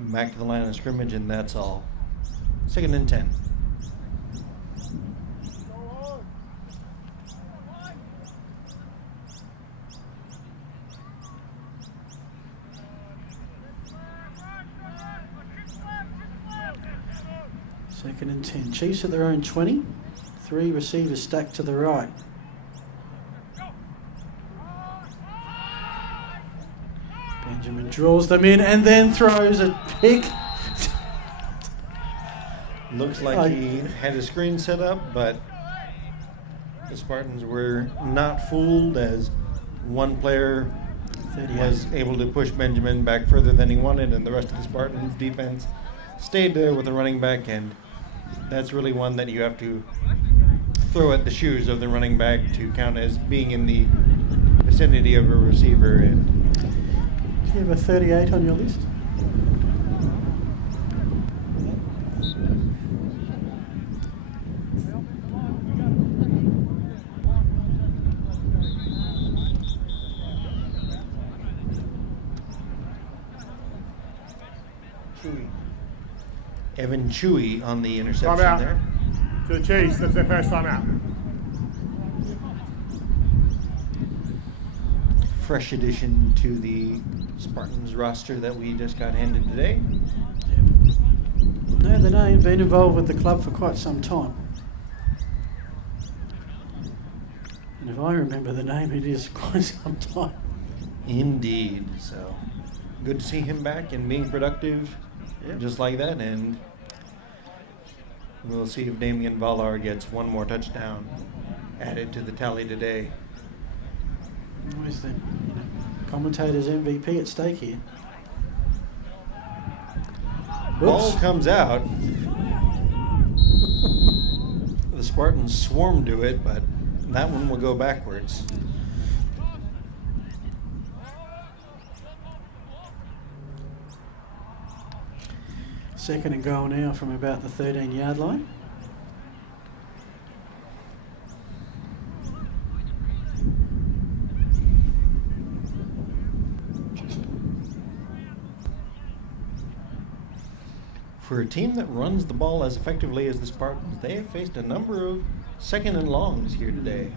Back to the line of scrimmage, and that's all. 2nd and 10. Second and 10. Chiefs at their own 20. 3 receivers stacked to the right. Benjamin draws them in and then throws a pick. Looks like he had a screen set up, but the Spartans were not fooled as one player 38. was able to push Benjamin back further than he wanted, and the rest of the Spartans defense stayed there with the running back, and that's really one that you have to throw at the shoes of the running back to count as being in the vicinity of a receiver. And do you have a 38 on your list? Evan Chewy on the interception Time out. there. To the Chiefs, that's their first time out. Fresh addition to the Spartans roster that we just got handed today. No, the name been involved with the club for quite some time. And if I remember the name, it is quite some time. Indeed. So good to see him back and being productive, just like that. And we'll see if Damian Valar gets one more touchdown added to the tally today. Always the commentator's MVP at stake here. Ball Whoops. comes out. The Spartans swarm to it, but that one will go backwards. Second and goal now from about the 13-yard line. For a team that runs the ball as effectively as the Spartans, they have faced a number of second and longs here today.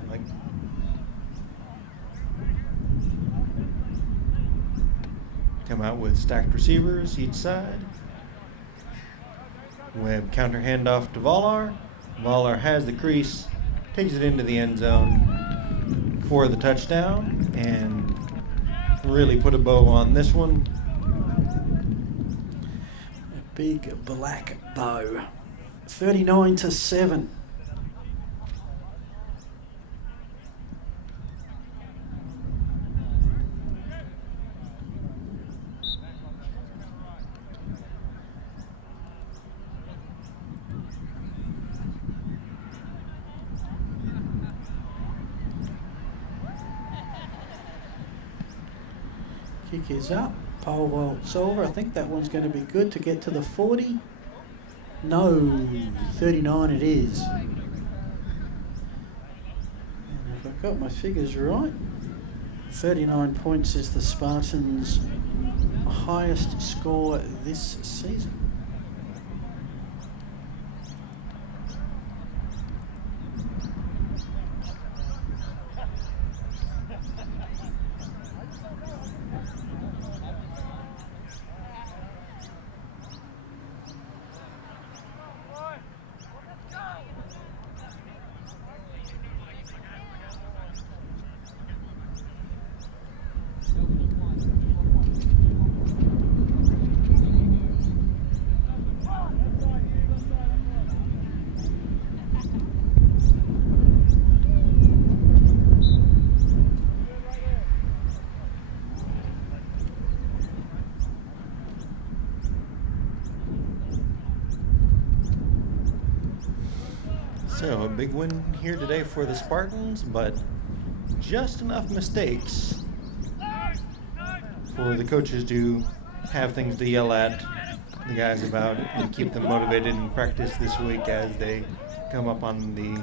Come out with stacked receivers each side. Webb counter handoff to Valar. Valar has the crease, takes it into the end zone for the touchdown, and really put a bow on this one. A big black bow. 39-7. Kick is up. Pole vault solver. I think that one's going to be good to get to the 40. No, 39 it is. And if I've got my figures right, 39 points is the Spartans' highest score this season. So a big win here today for the Spartans, but just enough mistakes for the coaches to have things to yell at the guys about and keep them motivated in practice this week as they come up on the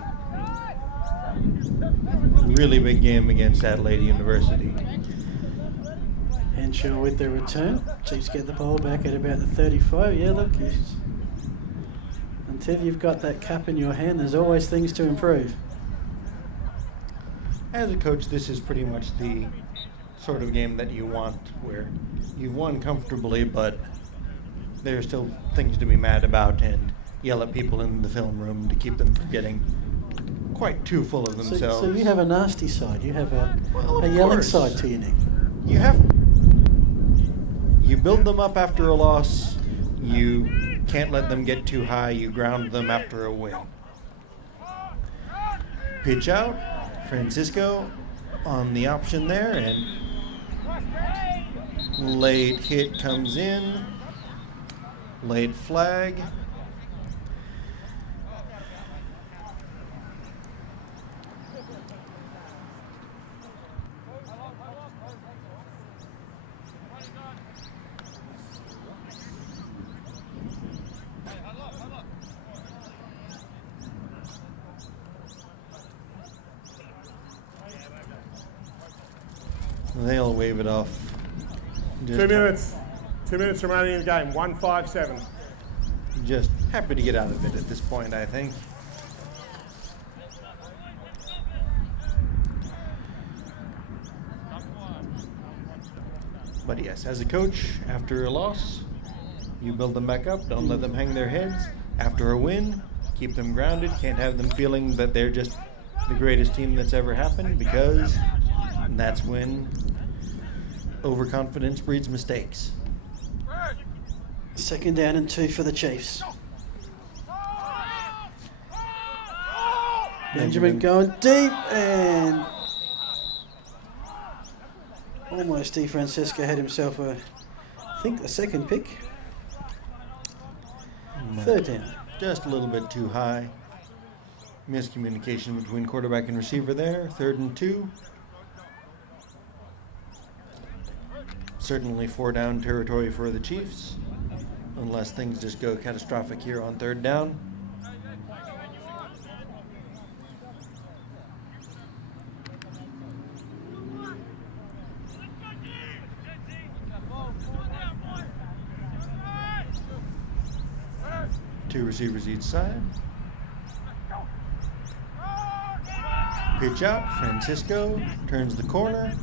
really big game against Adelaide University. Henshaw with the return. Chiefs get the ball back at about the 35. Yeah, look, until you've got that cup in your hand, there's always things to improve. As a coach, this is pretty much the sort of game that you want, where you've won comfortably, but there are still things to be mad about and yell at people in the film room to keep them from getting quite too full of themselves. So you have a nasty side. You have a yelling course. side to you, Nick. You build them up after a loss. You can't let them get too high. You ground them after a win. Pitch out. Francisco on the option there, and late hit comes in. Late flag. They'll wave it off. 2 minutes. 2 minutes remaining in the game. 1-5-7. Just happy to get out of it at this point, I think. But yes, as a coach, after a loss, you build them back up. Don't let them hang their heads. After a win, keep them grounded. Can't have them feeling that they're just the greatest team that's ever happened, because that's when overconfidence breeds mistakes. 2nd down and 2 for the Chiefs. Benjamin going deep, and almost Di Francesco had himself a second pick. 3rd down. Just a little bit too high. Miscommunication between quarterback and receiver there. 3rd and 2. Certainly 4-down territory for the Chiefs, unless things just go catastrophic here on 3rd down. Two receivers each side. Pitch out. Francisco turns the corner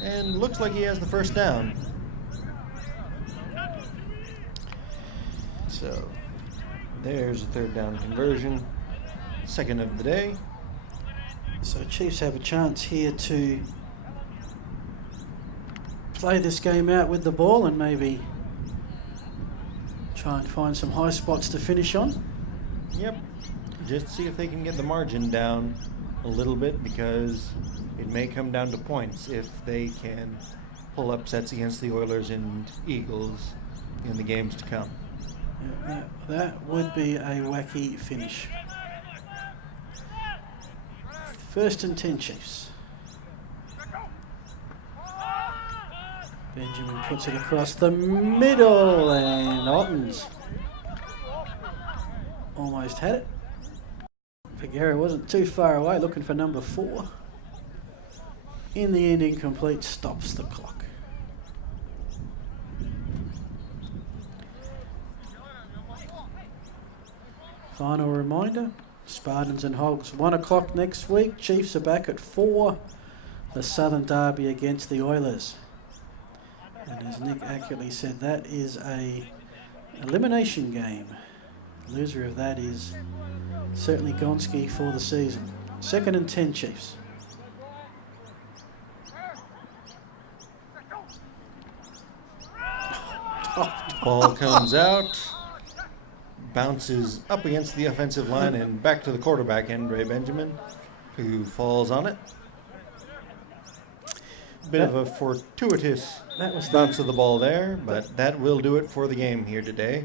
and looks like he has the 1st down. So there's a 3rd down conversion, 2nd of the day. So Chiefs have a chance here to play this game out with the ball and maybe try and find some high spots to finish on. Yep, just see if they can get the margin down a little bit, because it may come down to points if they can pull upsets against the Oilers and Eagles in the games to come. Yeah, that would be a wacky finish. 1st and 10 Chiefs. Benjamin puts it across the middle, and Ottens almost had it. Figueroa wasn't too far away, looking for number 4. In the end, incomplete, stops the clock. Final reminder, Spartans and Hogs, 1 o'clock next week. Chiefs are back at 4. The Southern Derby against the Oilers. And as Nick accurately said, that is a elimination game. Loser of that is certainly Gonski for the season. 2nd and 10 Chiefs. Ball comes out, bounces up against the offensive line and back to the quarterback, Andre Benjamin, who falls on it. Bit of a fortuitous bounce of the ball there, but that will do it for the game here today.